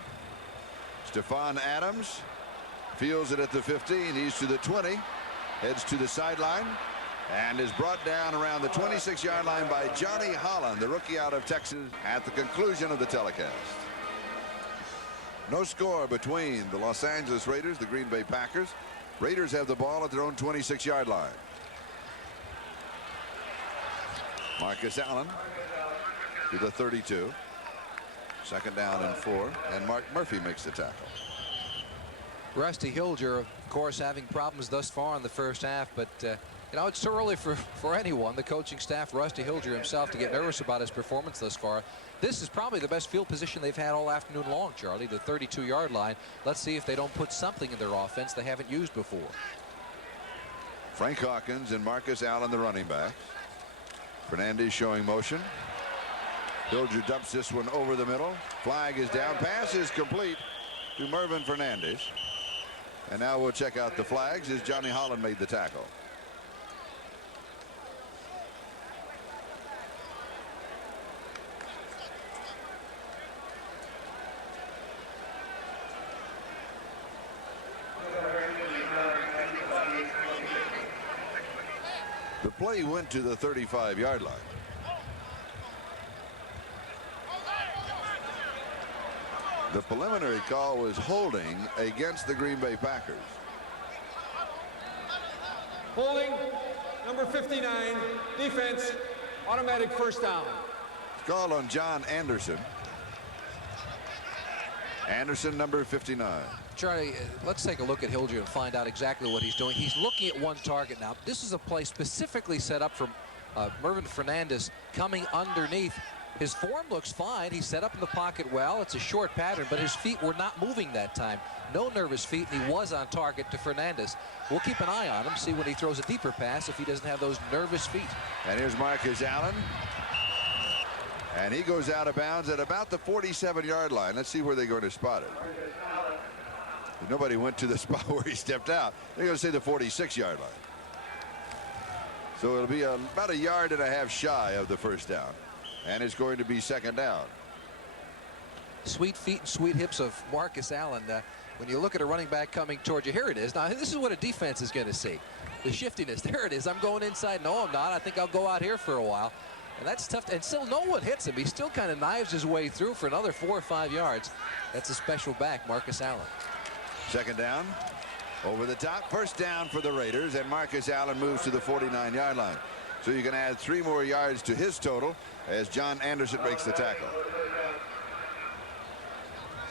Stephon Adams fields it at the 15. He's to the 20, heads to the sideline, and is brought down around the 26-yard line by Johnny Holland, the rookie out of Texas, at the conclusion of the telecast. No score between the Los Angeles Raiders, the Green Bay Packers. Raiders have the ball at their own 26-yard line. Marcus Allen to the 32. Second down and 4, and Mark Murphy makes the tackle. Rusty Hilger, of course, having problems thus far in the first half, but you know, it's too early for anyone, the coaching staff, Rusty Hilger himself, to get nervous about his performance thus far. This is probably the best field position they've had all afternoon long, Charlie, the 32-yard line. Let's see if they don't put something in their offense they haven't used before. Frank Hawkins and Marcus Allen, the running backs. Fernandez showing motion. Hilger dumps this one over the middle. Flag is down. Pass is complete to Mervin Fernandez. And now we'll check out the flags as Johnny Holland made the tackle. The play went to the 35-yard line. The preliminary call was holding against the Green Bay Packers. Holding, number 59, defense, automatic first down. It's called on John Anderson. Anderson, number 59. Charlie, let's take a look at Hilger and find out exactly what he's doing. He's looking at one target now. This is a play specifically set up for Mervin Fernandez coming underneath. His form looks fine. He's set up in the pocket well. It's a short pattern, but his feet were not moving that time. No nervous feet, and he was on target to Fernandez. We'll keep an eye on him, see when he throws a deeper pass if he doesn't have those nervous feet. And here's Marcus Allen. And he goes out of bounds at about the 47-yard line. Let's see where they're going to spot it. Nobody went to the spot where he stepped out. They're going to say the 46-yard line. So it'll be about a yard and a half shy of the first down. And it's going to be second down. Sweet feet and sweet hips of Marcus Allen. When you look at a running back coming toward you, here it is. Now, this is what a defense is going to see. The shiftiness. There it is. I'm going inside. No, I'm not. I think I'll go out here for a while. And that's tough. And still, no one hits him. He still kind of knives his way through for another 4 or 5 yards. That's a special back, Marcus Allen. Second down. Over the top. First down for the Raiders. And Marcus Allen moves to the 49-yard line. So you can add 3 more yards to his total as John Anderson makes the tackle.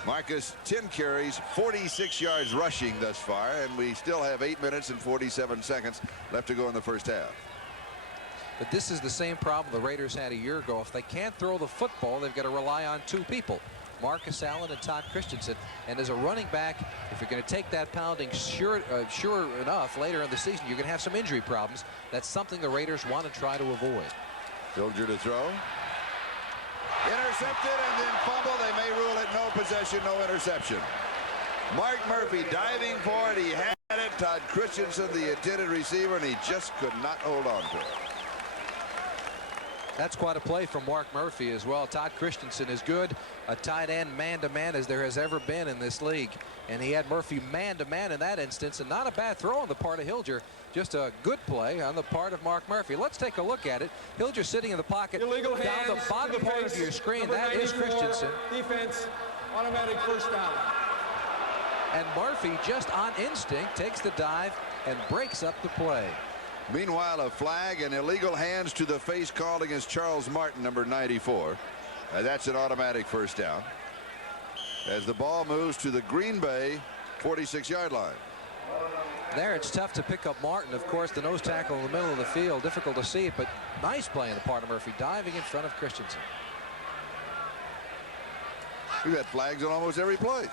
Marcus, 10 carries, 46 yards rushing thus far, and we still have 8 minutes and 47 seconds left to go in the first half. But this is the same problem the Raiders had a year ago. If they can't throw the football, they've got to rely on 2 people, Marcus Allen and Todd Christensen. And as a running back, if you're going to take that pounding, sure enough, later in the season, you're going to have some injury problems. That's something the Raiders want to try to avoid. Hilger to throw. Intercepted and then fumble. They may rule it no possession, no interception. Mark Murphy diving for it. He had it. Todd Christensen, the intended receiver, and he just could not hold on to it. That's quite a play from Mark Murphy as well. Todd Christensen is good, a tight end man-to-man as there has ever been in this league. And he had Murphy man-to-man in that instance, and not a bad throw on the part of Hilger. Just a good play on the part of Mark Murphy. Let's take a look at it. Hilger sitting in the pocket. Illegal down hands the bottom to the part of face. your screen. Number That is 94, Christensen. Defense, automatic first down. And Murphy, just on instinct, takes the dive and breaks up the play. Meanwhile, a flag and illegal hands to the face called against Charles Martin, number 94. That's an automatic first down. As the ball moves to the Green Bay 46-yard line. There, it's tough to pick up Martin. Of course, the nose tackle in the middle of the field. Difficult to see it, but nice play on the part of Murphy, diving in front of Christensen. We've had flags on almost every play.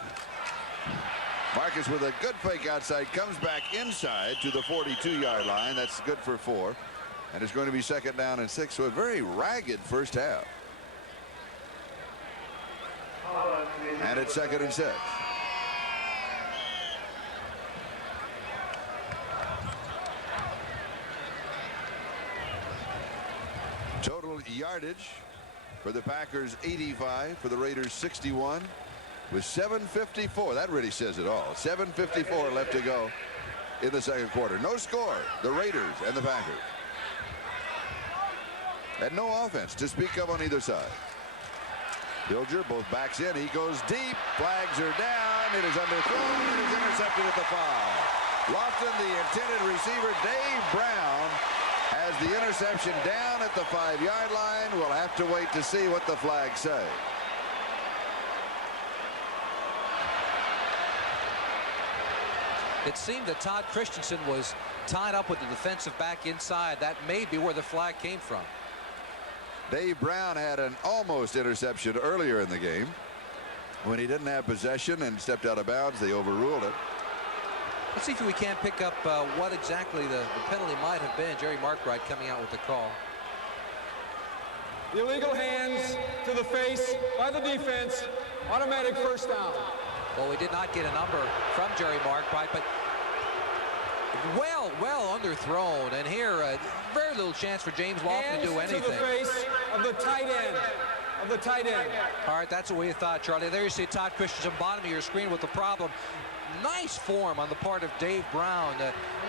Marcus with a good fake outside, comes back inside to the 42-yard line. That's good for 4. And it's going to be second down and 6. So a very ragged first half. And it's second and 6. Total yardage for the Packers 85, for the Raiders 61. With 7:54, that really says it all. 7:54 left to go in the second quarter. No score, the Raiders and the Packers. And no offense to speak of on either side. Hilger both backs in. He goes deep. Flags are down. It is underthrown. It is intercepted at the 5. Lofton, the intended receiver, Dave Brown, has the interception down at the 5-yard line. We'll have to wait to see what the flags say. It seemed that Todd Christensen was tied up with the defensive back inside. That may be where the flag came from. Dave Brown had an almost interception earlier in the game. When he didn't have possession and stepped out of bounds, they overruled it. Let's see if we can't pick up what exactly the penalty might have been. Jerry Markwright coming out with the call. Illegal hands to the face by the defense, automatic first down. Well, we did not get a number from Jerry Markwright, but well underthrown. And here, very little chance for James Lofton to do anything. To the face of the tight end. All right, that's what we thought, Charlie. There you see Todd Christensen, bottom of your screen with the problem. Nice form on the part of Dave Brown.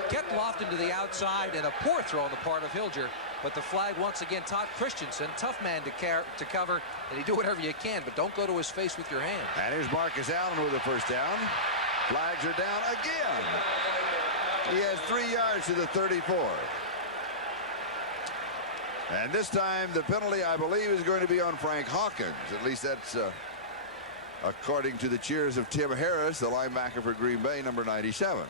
Kept Lofton to the outside, and a poor throw on the part of Hilger. But the flag once again, Todd Christensen, tough man to cover, and you do whatever you can, but don't go to his face with your hand. And here's Marcus Allen with a first down. Flags are down again. He has 3 yards to the 34. And this time the penalty, I believe, is going to be on Frank Hawkins. At least that's according to the cheers of Tim Harris, the linebacker for Green Bay, number 97.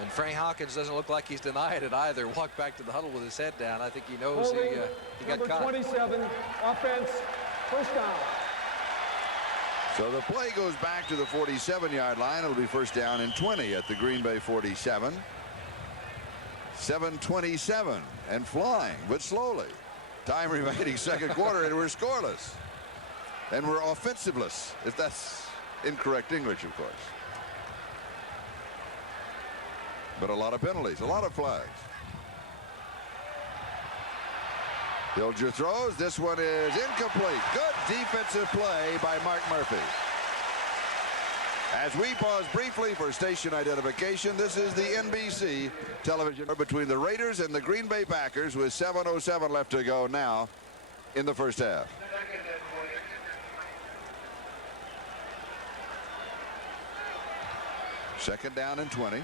And Frank Hawkins doesn't look like he's denied it either. Walked back to the huddle with his head down. I think he knows he got caught. Number 27, offense, first down. So the play goes back to the 47-yard line. It'll be first down and 20 at the Green Bay 47. 7:27 and flying, but slowly. Time remaining second quarter, and we're scoreless. And we're offensiveless, if that's incorrect English, of course. But a lot of penalties, a lot of flags. Hilger throws. This one is incomplete. Good defensive play by Mark Murphy. As we pause briefly for station identification, this is the NBC television between the Raiders and the Green Bay Packers with 7:07 left to go now in the first half. Second down and 20.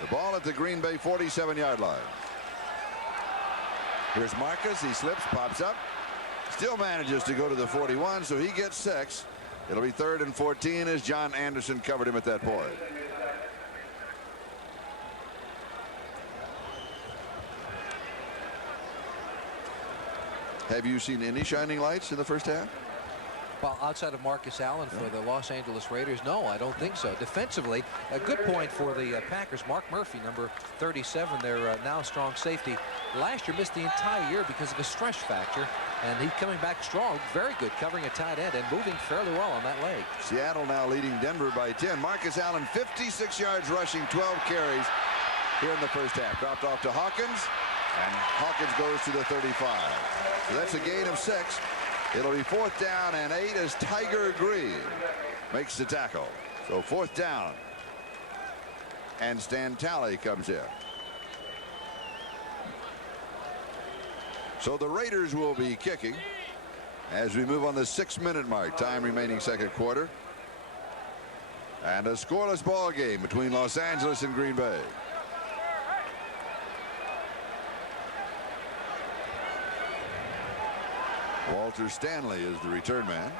The ball at the Green Bay 47-yard line. Here's Marcus. He slips, pops up, still manages to go to the 41, so he gets 6. It'll be 3rd and 14 as John Anderson covered him at that point. Have you seen any shining lights in the first half? Well, outside of Marcus Allen for the Los Angeles Raiders, no, I don't think so. Defensively, a good point for the Packers. Mark Murphy, number 37, their now strong safety. Last year missed the entire year because of a stress fracture, and he's coming back strong, very good, covering a tight end and moving fairly well on that leg. Seattle now leading Denver by 10. Marcus Allen, 56 yards rushing, 12 carries here in the first half. Dropped off to Hawkins, and Hawkins goes to the 35. So that's a gain of 6. It'll be 4th down and 8 as Tiger Green makes the tackle. So 4th down, and Stan Talley comes in. So the Raiders will be kicking as we move on the 6-minute mark. Time remaining second quarter. And a scoreless ball game between Los Angeles and Green Bay. Walter Stanley is the return man.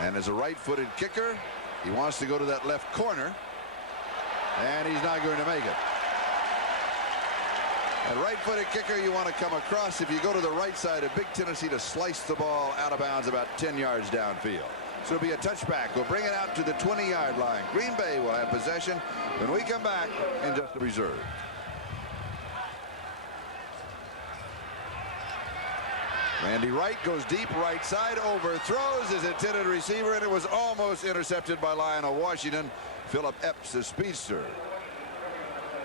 And as a right-footed kicker, he wants to go to that left corner, and he's not going to make it. A right-footed kicker, you want to come across. If you go to the right side, a big tendency to slice the ball out of bounds about 10 yards downfield. So it'll be a touchback. We'll bring it out to the 20-yard line. Green Bay will have possession when we come back in just a reserve. Randy Wright goes deep right side, overthrows his intended receiver, and it was almost intercepted by Lionel Washington. Philip Epps, the speedster,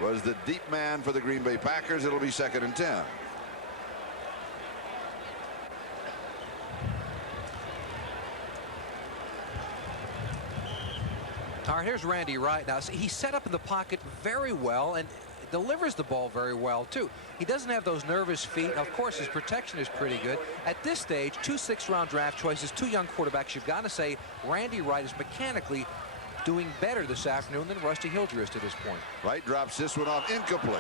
was the deep man for the Green Bay Packers. It'll be 2nd and 10. All right, here's Randy Wright. Now, he set up in the pocket very well and delivers the ball very well, too. He doesn't have those nervous feet. Of course, his protection is pretty good. At this stage, 2 6th-round draft choices, 2 young quarterbacks. You've got to say Randy Wright is mechanically doing better this afternoon than Rusty Hilger is to this point. Wright drops this one off incomplete.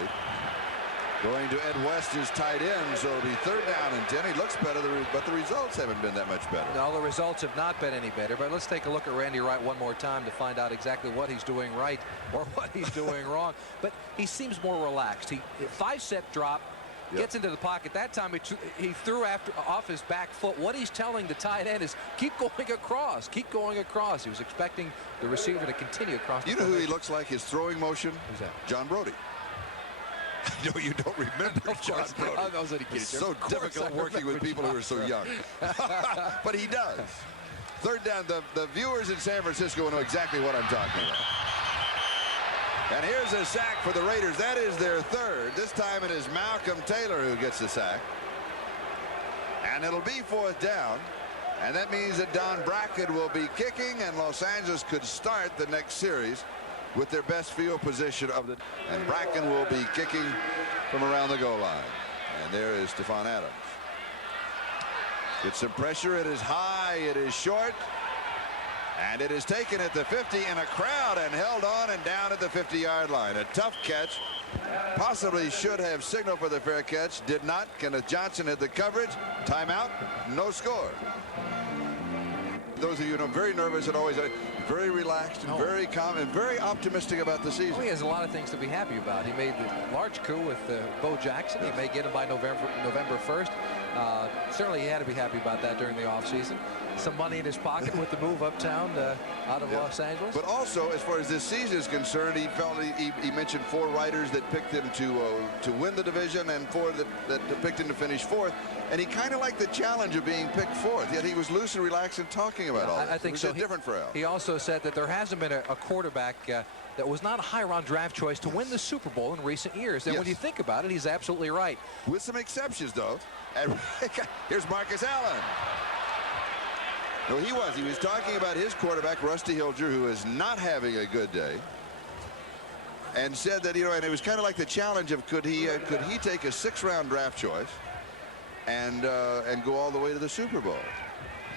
Going to Ed West, his tight end, so it'll be 3rd down and 10. He looks better, but the results haven't been that much better. No, the results have not been any better, but let's take a look at Randy Wright one more time to find out exactly what he's doing right or what he's doing wrong. But he seems more relaxed. He 5-step drop, gets into the pocket. That time he threw off his back foot. What he's telling the tight end is keep going across, keep going across. He was expecting the receiver to continue across. You know who he looks like, his throwing motion? Who's that? John Brody. No, you don't remember John Brody. I was It's so difficult working with people who are so young. But he does. 3rd down. The viewers in San Francisco know exactly what I'm talking about. And here's a sack for the Raiders. That is their 3rd. This time it is Malcolm Taylor who gets the sack. And it'll be 4th down. And that means that Don Brackett will be kicking, and Los Angeles could start the next series with their best field position of the. And Bracken will be kicking from around the goal line. And there is Stephon Adams. Gets some pressure. It is high. It is short. And it is taken at the 50 in a crowd and held on and down at the 50-yard line. A tough catch. Possibly should have signaled for the fair catch. Did not. Kenneth Johnson had the coverage. Timeout. No score. Those of you who know, very nervous and always very relaxed and very calm and very optimistic about the season. Oh, he has a lot of things to be happy about. He made the large coup with Bo Jackson. He may get him by November 1st. Certainly he had to be happy about that during the offseason. Some money in his pocket with the move uptown out of Los Angeles. But also, as far as this season is concerned, he felt he mentioned 4 writers that picked him to win the division and 4 that picked him to finish 4th. And he kind of liked the challenge of being picked 4th. Yet he was loose and relaxed and talking about all that. I think so. Different for Al. He also said that there hasn't been a quarterback that was not a high-round draft choice to win the Super Bowl in recent years. And when you think about it, he's absolutely right. With some exceptions, though. And here's Marcus Allen. No, he was talking about his quarterback, Rusty Hilger, who is not having a good day. And said that, and it was kind of like the challenge of could he take a 6th-round draft choice and go all the way to the Super Bowl?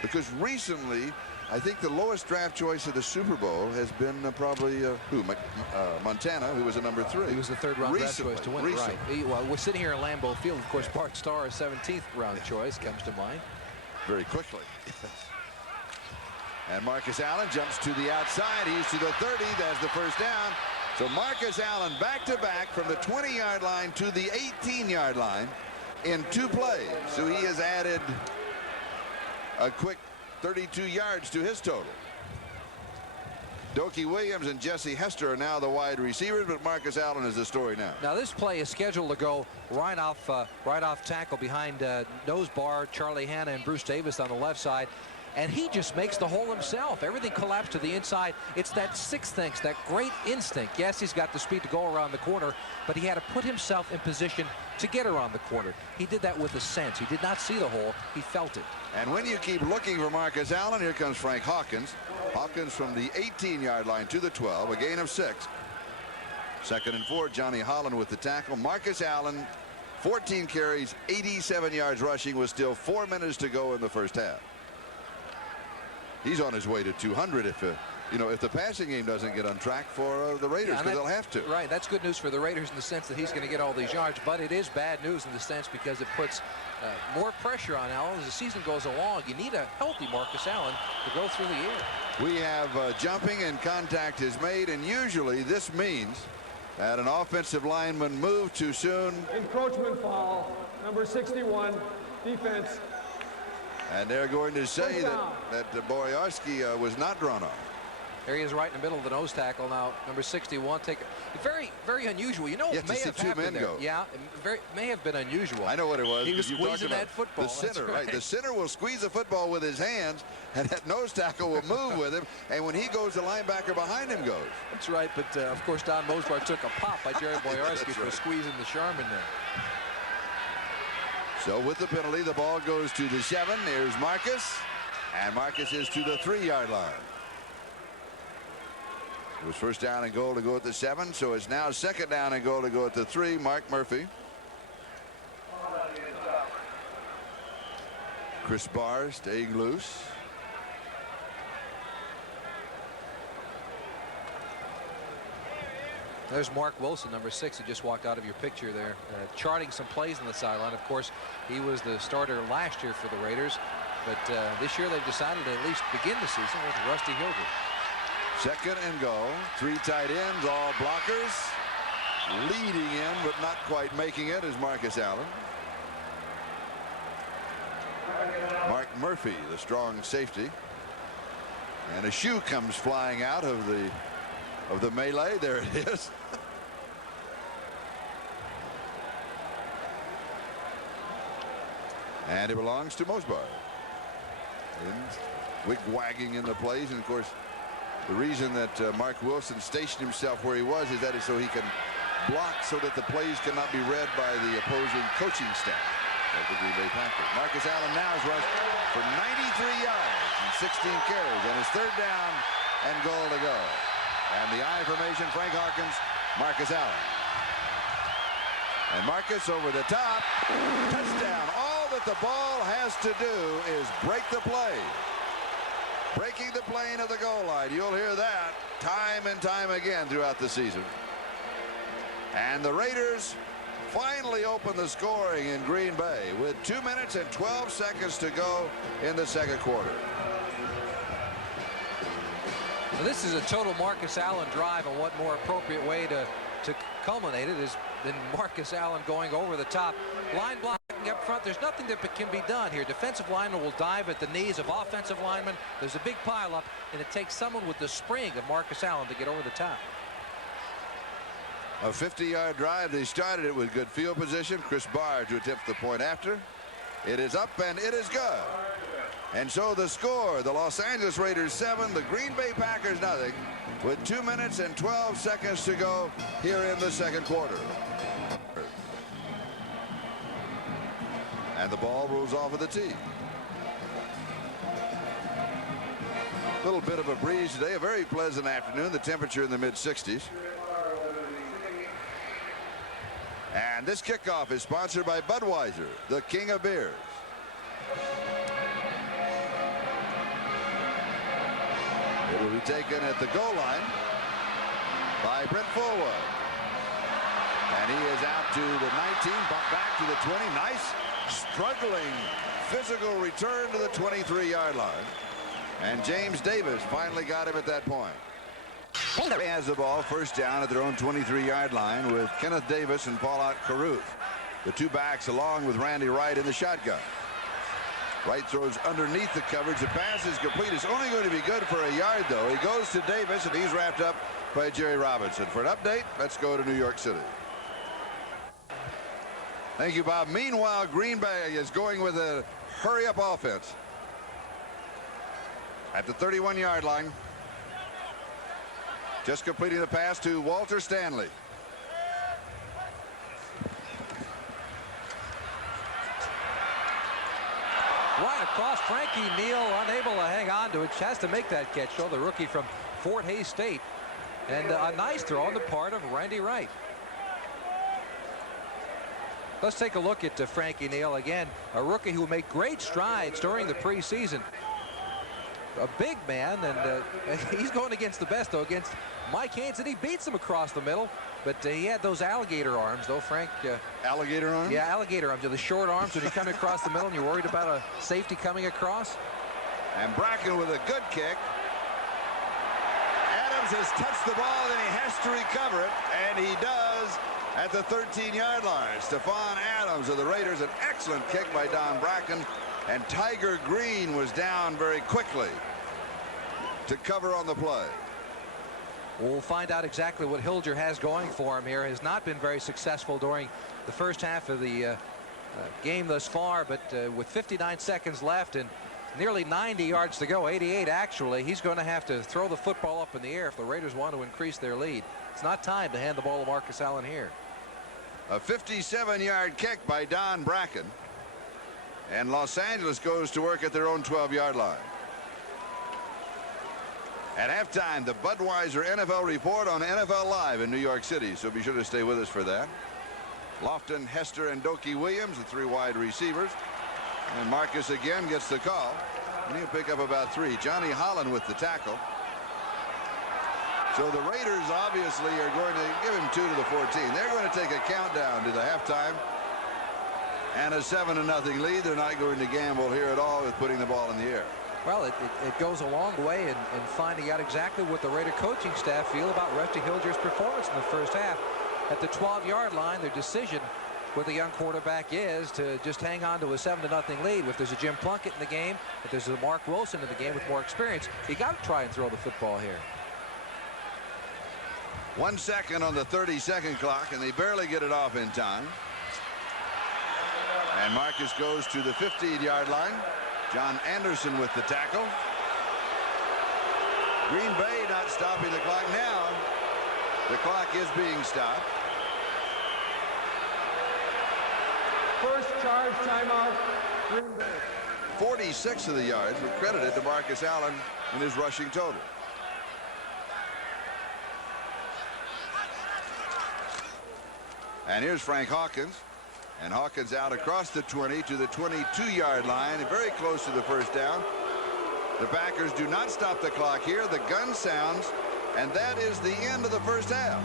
Because recently, I think the lowest draft choice of the Super Bowl has been probably Montana, who was a number 3. He was the 3rd-round draft choice to win. Right. Well, we're sitting here in Lambeau Field. Of course, Bart Starr, a 17th-round choice, comes to mind. Very quickly. And Marcus Allen jumps to the outside. He's to the 30. That's the 1st down. So Marcus Allen back-to-back from the 20-yard line to the 18-yard line in 2 plays. So he has added a quick 32 yards to his total. Dokie Williams and Jesse Hester are now the wide receivers, but Marcus Allen is the story now. Now this play is scheduled to go right off tackle behind nose bar, Charlie Hanna and Bruce Davis on the left side. And he just makes the hole himself. Everything collapsed to the inside. It's that sixth thing, that great instinct. Yes, he's got the speed to go around the corner, but he had to put himself in position to get around the corner. He did that with a sense. He did not see the hole. He felt it. And when you keep looking for Marcus Allen, here comes Frank Hawkins. Hawkins from the 18-yard line to the 12, a gain of 6. 2nd and 4, Johnny Holland with the tackle. Marcus Allen, 14 carries, 87 yards rushing with still 4 minutes to go in the first half. He's on his way to 200 if the passing game doesn't get on track for the Raiders, because they'll have to. Right, that's good news for the Raiders in the sense that he's going to get all these yards, but it is bad news in the sense because it puts more pressure on Allen as the season goes along. You need a healthy Marcus Allen to go through the air. We have jumping and contact is made, and usually this means that an offensive lineman moved too soon. Encroachment foul, number 61, defense. And they're going to say that Boyarsky was not drawn off. There he is right in the middle of the nose tackle now. Number 61. Very, very unusual. You know, it may have happened there. Yeah, it may have been unusual. I know what it was. He was squeezing that football. The center, right. The center will squeeze the football with his hands, and that nose tackle will move with him. And when he goes, the linebacker behind him goes. That's right. But of course, Don Mosbar took a pop by Jerry Boyarsky for squeezing the Sharman there. So with the penalty, the ball goes to the 7. Here's Marcus, and Marcus is to the 3-yard line. It was first down and goal to go at the 7, so it's now 2nd down and goal to go at the 3. Mark Murphy. Chris Barr staying loose. There's Mark Wilson, number 6, who just walked out of your picture there, charting some plays on the sideline. Of course, he was the starter last year for the Raiders, but this year they've decided to at least begin the season with Rusty Hildreth. 2nd and goal. 3 tight ends, all blockers. Leading in, but not quite making it, is Marcus Allen. Mark Murphy, the strong safety. And a shoe comes flying out of the melee. There it is. And it belongs to Mosbar. Wig-wagging in the plays, and of course the reason that Mark Wilson stationed himself where he was is that so he can block so that the plays cannot be read by the opposing coaching staff of the Green Bay Packers. Marcus Allen now has rushed for 93 yards and 16 carries, and it's 3rd down and goal to go. And the I formation, Frank Hawkins, Marcus Allen. And Marcus over the top. Touchdown. All that the ball has to do is break the play. Breaking the plane of the goal line. You'll hear that time and time again throughout the season. And the Raiders finally open the scoring in Green Bay with 2 minutes and 12 seconds to go in the 2nd quarter. Well, this is a total Marcus Allen drive, and what more appropriate way to culminate it is than Marcus Allen going over the top. Line blocking up front. There's nothing that can be done here. Defensive linemen will dive at the knees of offensive linemen. There's a big pileup, and it takes someone with the spring of Marcus Allen to get over the top. A 50-yard drive. They started it with good field position. Chris Barr to attempt the point after. It is up, and it is good. And so the score, the Los Angeles Raiders 7, the Green Bay Packers nothing, with 2 minutes and 12 seconds to go here in the 2nd quarter. And the ball rolls off of the tee. A little bit of a breeze today, a very pleasant afternoon, the temperature in the mid-60s. And this kickoff is sponsored by Budweiser, the king of beers. It will be taken at the goal line by Brent Fullwood. And he is out to the 19, back to the 20. Nice, struggling, physical return to the 23-yard line. And James Davis finally got him at that point. has the ball, first down at their own 23-yard line with Kenneth Davis and Paul Caruth. The two backs along with Randy Wright in the shotgun. Wright throws underneath the coverage. The pass is complete. It's only going to be good for a yard, though. He goes to Davis, and he's wrapped up by Jerry Robinson. For an update, let's go to New York City. Thank you, Bob. Meanwhile, Green Bay is going with a hurry-up offense at the 31-yard line. Just completing the pass to Walter Stanley. Right across, Frankie Neal unable to hang on to it. Has to make that catch, though, the rookie from Fort Hays State. And a nice throw on the part of Randy Wright. Let's take a look at Frankie Neal again, a rookie who made great strides during the preseason. A big man, and he's going against the best, though, against Mike Haynes, and he beats him across the middle. But he had those alligator arms, though, Frank. Alligator arms? Yeah, alligator arms. The short arms when you come across the middle and you're worried about a safety coming across. And Bracken with a good kick. Adams has touched the ball, then he has to recover it, and he does at the 13-yard line. Stephon Adams of the Raiders, an excellent kick by Don Bracken, and Tiger Green was down very quickly to cover on the play. We'll find out exactly what Hilger has going for him here. Has not been very successful during the first half of the game thus far, but with 59 seconds left and nearly 90 yards to go, 88 actually, he's going to have to throw the football up in the air if the Raiders want to increase their lead. It's not time to hand the ball to Marcus Allen here. A 57-yard kick by Don Bracken, and Los Angeles goes to work at their own 12-yard line. At halftime, the Budweiser NFL report on NFL Live in New York City, so be sure to stay with us for that. Lofton, Hester, and Doki Williams, the three wide receivers. And Marcus again gets the call, and he'll pick up about 3. Johnny Holland with the tackle. So the Raiders obviously are going to give him 2 to the 14. They're going to take a countdown to the halftime and a 7-0 lead. They're not going to gamble here at all with putting the ball in the air. Well, it goes a long way in finding out exactly what the Raider coaching staff feel about Rusty Hilger's performance in the first half. At the 12-yard line, their decision with the young quarterback is to just hang on to a 7-0 lead. If there's a Jim Plunkett in the game, if there's a Mark Wilson in the game with more experience, you got to try and throw the football here. 1 second on the 30-second clock, and they barely get it off in time. And Marcus goes to the 15-yard line. John Anderson with the tackle. Green Bay not stopping the clock now. The clock is being stopped. First charge timeout, Green Bay. 46 of the yards were credited to Marcus Allen in his rushing total. And here's Frank Hawkins. And Hawkins out across the 20 to the 22-yard line, very close to the first down. The Packers do not stop the clock here. The gun sounds, and that is the end of the first half.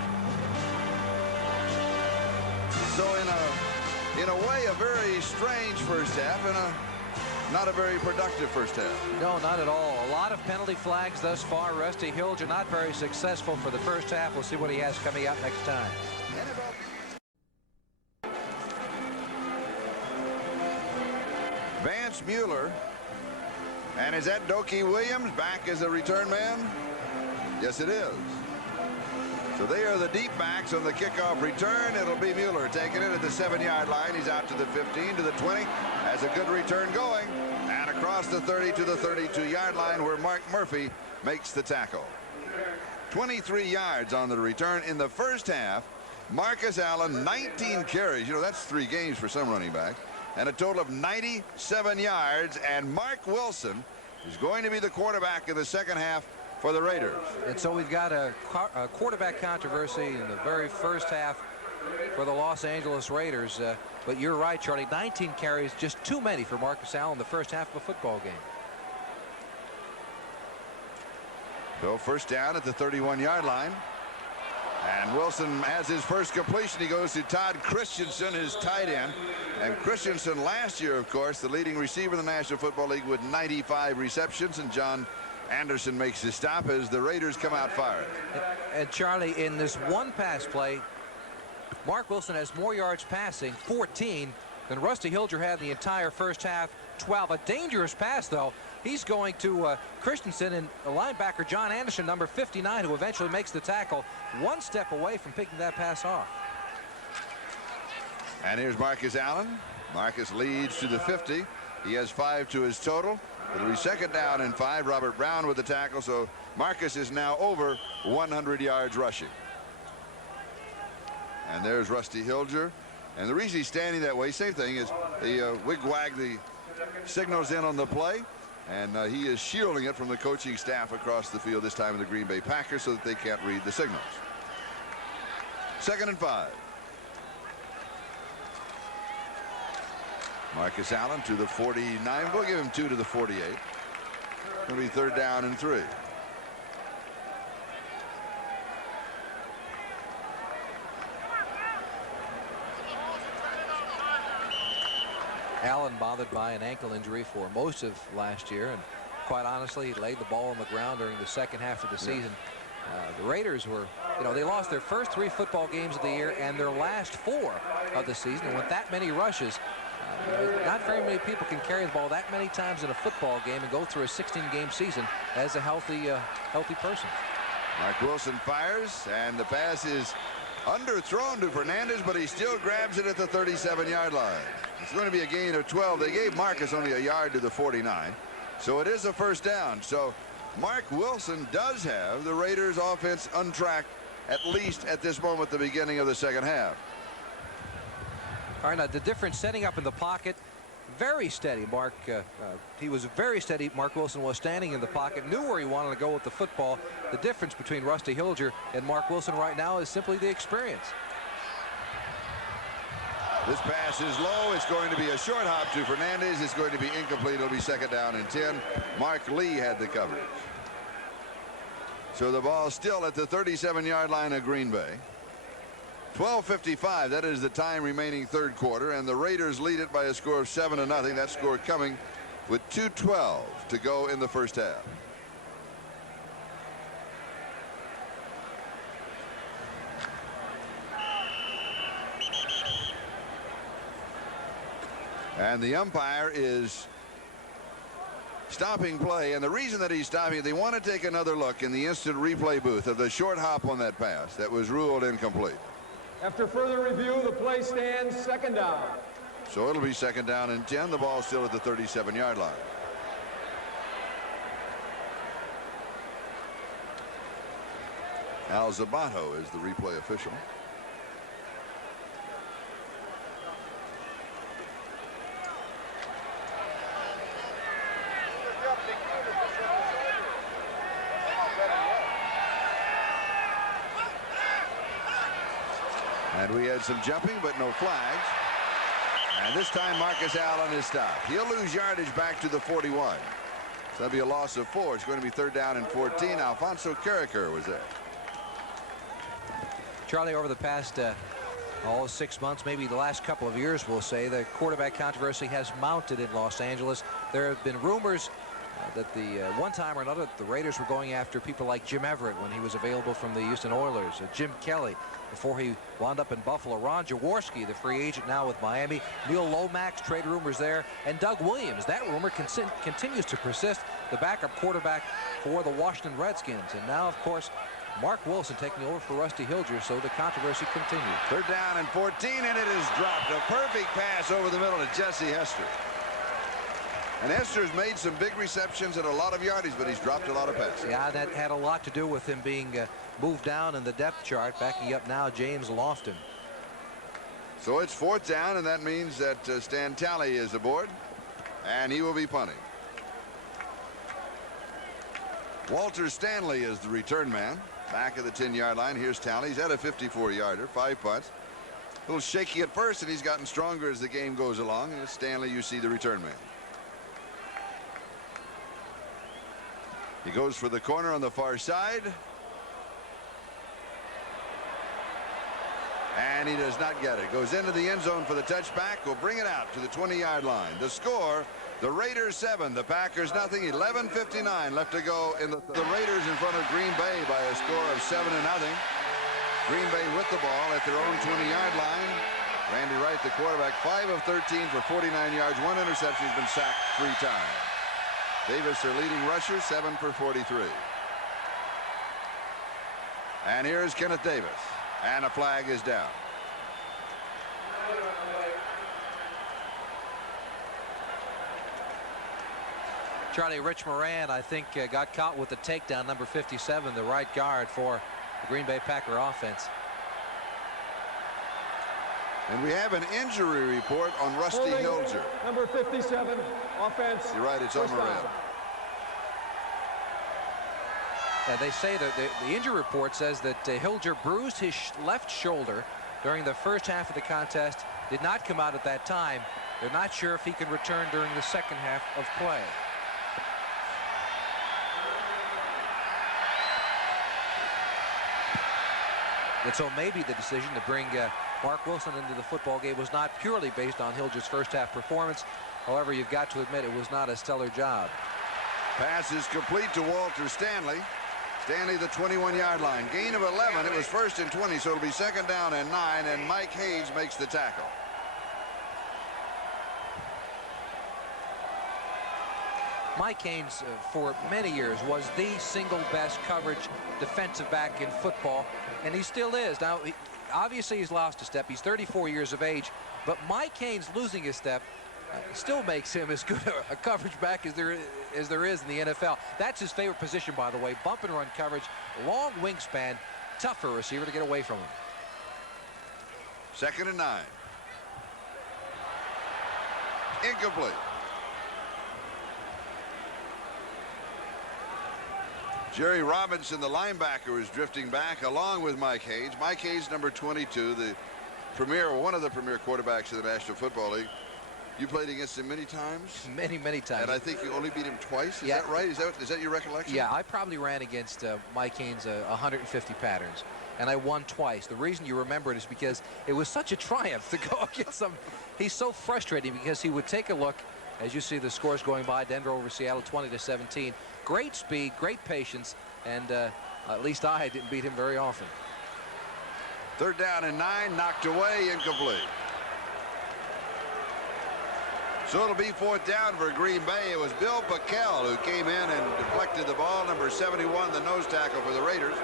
So in a way, a very strange first half and not a very productive first half. No, not at all. A lot of penalty flags thus far. Rusty Hilger not very successful for the first half. We'll see what he has coming out next time. Vance Mueller. And is that Doki Williams back as a return man? Yes, it is. So they are the deep backs on the kickoff return. It'll be Mueller taking it at the 7-yard line. He's out to the 15, to the 20. Has a good return going. And across the 30 to the 32-yard line where Mark Murphy makes the tackle. 23 yards on the return in the first half. Marcus Allen, 19 carries. You know, that's 3 games for some running backs. And a total of 97 yards. And Mark Wilson is going to be the quarterback in the second half for the Raiders. And so we've got a quarterback controversy in the very first half for the Los Angeles Raiders. But you're right, Charlie. 19 carries, just too many for Marcus Allen in the first half of a football game. So first down at the 31-yard line. And Wilson has his first completion. He goes to Todd Christensen, his tight end. And Christensen last year, of course, the leading receiver in the National Football League with 95 receptions. And John Anderson makes his stop as the Raiders come out firing. And Charlie, in this one pass play, Mark Wilson has more yards passing, 14, than Rusty Hilger had the entire first half, 12. A dangerous pass, though. He's going to Christensen, and the linebacker John Anderson, number 59, who eventually makes the tackle, one step away from picking that pass off. And here's Marcus Allen. Marcus leads to the 50. He has 5 to his total. It'll be 2nd down and 5. Robert Brown with the tackle, so Marcus is now over 100 yards rushing. And there's Rusty Hilger. And the reason he's standing that way, same thing, is the wig-wag the signals in on the play. And he is shielding it from the coaching staff across the field, this time of the Green Bay Packers, so that they can't read the signals. 2nd and 5. Marcus Allen to the 49. We'll give him 2 to the 48. It'll be 3rd down and 3. Allen bothered by an ankle injury for most of last year, and quite honestly, he laid the ball on the ground during the second half of the season. The Raiders were, they lost their first 3 football games of the year and their last 4 of the season. And with that many rushes, not very many people can carry the ball that many times in a football game and go through a 16-game season as a healthy person. Mark Wilson fires, and the pass is underthrown to Fernandez, but he still grabs it at the 37-yard line. It's going to be a gain of 12. They gave Marcus only a yard to the 49, so it is a 1st down. So Mark Wilson does have the Raiders offense untracked, at least at this moment, the beginning of the second half. All right, now the difference setting up in the pocket, very steady. He was very steady. Mark Wilson was standing in the pocket, knew where he wanted to go with the football. The difference between Rusty Hilger and Mark Wilson right now is simply the experience. This pass is low. It's going to be a short hop to Fernandez. It's going to be incomplete. It'll be 2nd down and 10. Mark Lee had the coverage. So the ball still at the 37-yard line of Green Bay. 12:55. That is the time remaining 3rd quarter, and the Raiders lead it by a score of 7-0. That score coming with 2:12 to go in the first half. And the umpire is stopping play, and the reason that he's stopping, they want to take another look in the instant replay booth of the short hop on that pass that was ruled incomplete. After further review, the play stands 2nd down. So it'll be 2nd down and 10. The ball still at the 37-yard line. Al Zabato is the replay official. And we had some jumping, but no flags. And this time Marcus Allen is stopped. He'll lose yardage back to the 41. So that'll be a loss of 4. It's going to be 3rd down and 14. Alfonso Carricker was there. Charlie, over the past 6 months, maybe the last couple of years, we'll say, the quarterback controversy has mounted in Los Angeles. There have been rumors that one time or another, the Raiders were going after people like Jim Everett when he was available from the Houston Oilers, Jim Kelly before he wound up in Buffalo, Ron Jaworski, the free agent now with Miami, Neil Lomax, trade rumors there, and Doug Williams. That rumor continues to persist, the backup quarterback for the Washington Redskins. And now, of course, Mark Wilson taking over for Rusty Hilger, so the controversy continues. 3rd down and 14, and it is dropped. A perfect pass over the middle to Jesse Hester. And Hester's made some big receptions and a lot of yardage, but he's dropped a lot of passes. Yeah, that had a lot to do with him being moved down in the depth chart. Backing up now, James Lofton. So it's 4th down, and that means that Stan Talley is aboard, and he will be punting. Walter Stanley is the return man. Back of the 10-yard line. Here's Talley. He's had a 54-yarder, 5 punts. A little shaky at first, and he's gotten stronger as the game goes along. And Stanley, you see the return man. He goes for the corner on the far side. And he does not get it. Goes into the end zone for the touchback. Will bring it out to the 20-yard line. The score The Raiders 7, the Packers nothing. 11:59 left to go in the Raiders in front of Green Bay by a score of 7-0. Green Bay with the ball at their own 20-yard line. Randy Wright, the quarterback, 5 of 13 for 49 yards, 1 interception. He's been sacked 3 times. Davis, their leading rusher, 7 for 43. And here's Kenneth Davis, and a flag is down. Charlie, Rich Moran, I think, got caught with the takedown, number 57, the right guard for the Green Bay Packer offense. And we have an injury report on Rusty Holding Hilger. Number 57, offense. You're right, it's on First Moran. down. They say that the injury report says that Hilger bruised his left shoulder during the first half of the contest, did not come out at that time. They're not sure if he can return during the second half of play. And so maybe the decision to bring Mark Wilson into the football game was not purely based on Hilger's first half performance. However, you've got to admit it was not a stellar job. Pass is complete to Walter Stanley. Stanley, the 21-yard line. Gain of 11. It was 1st and 20, so it'll be 2nd down and 9, and Mike Hayes makes the tackle. Mike Haynes, for many years, was the single best coverage defensive back in football, and he still is. Now, obviously, he's lost a step. He's 34 years of age, but Mike Haynes losing his step still makes him as good a coverage back as there is in the NFL. That's his favorite position, by the way. Bump and run coverage, long wingspan, tough for a receiver to get away from him. 2nd and 9. Incomplete. Jerry Robinson, the linebacker, is drifting back along with Mike Hayes. Mike Hayes, number 22, one of the premier quarterbacks in the National Football League. You played against him many times? Many times. And I think you only beat him twice? Is that right? Is that your recollection? Yeah, I probably ran against Mike Haynes 150 patterns, and I won twice. The reason you remember it is because it was such a triumph to go against him. He's so frustrating because he would take a look, as you see the scores going by, Denver over Seattle 20-17. Great speed, great patience, and at least I didn't beat him very often. 3rd down and 9, knocked away, incomplete. So it'll be 4th down for Green Bay. It was Bill Packel who came in and deflected the ball, number 71, the nose tackle for the Raiders.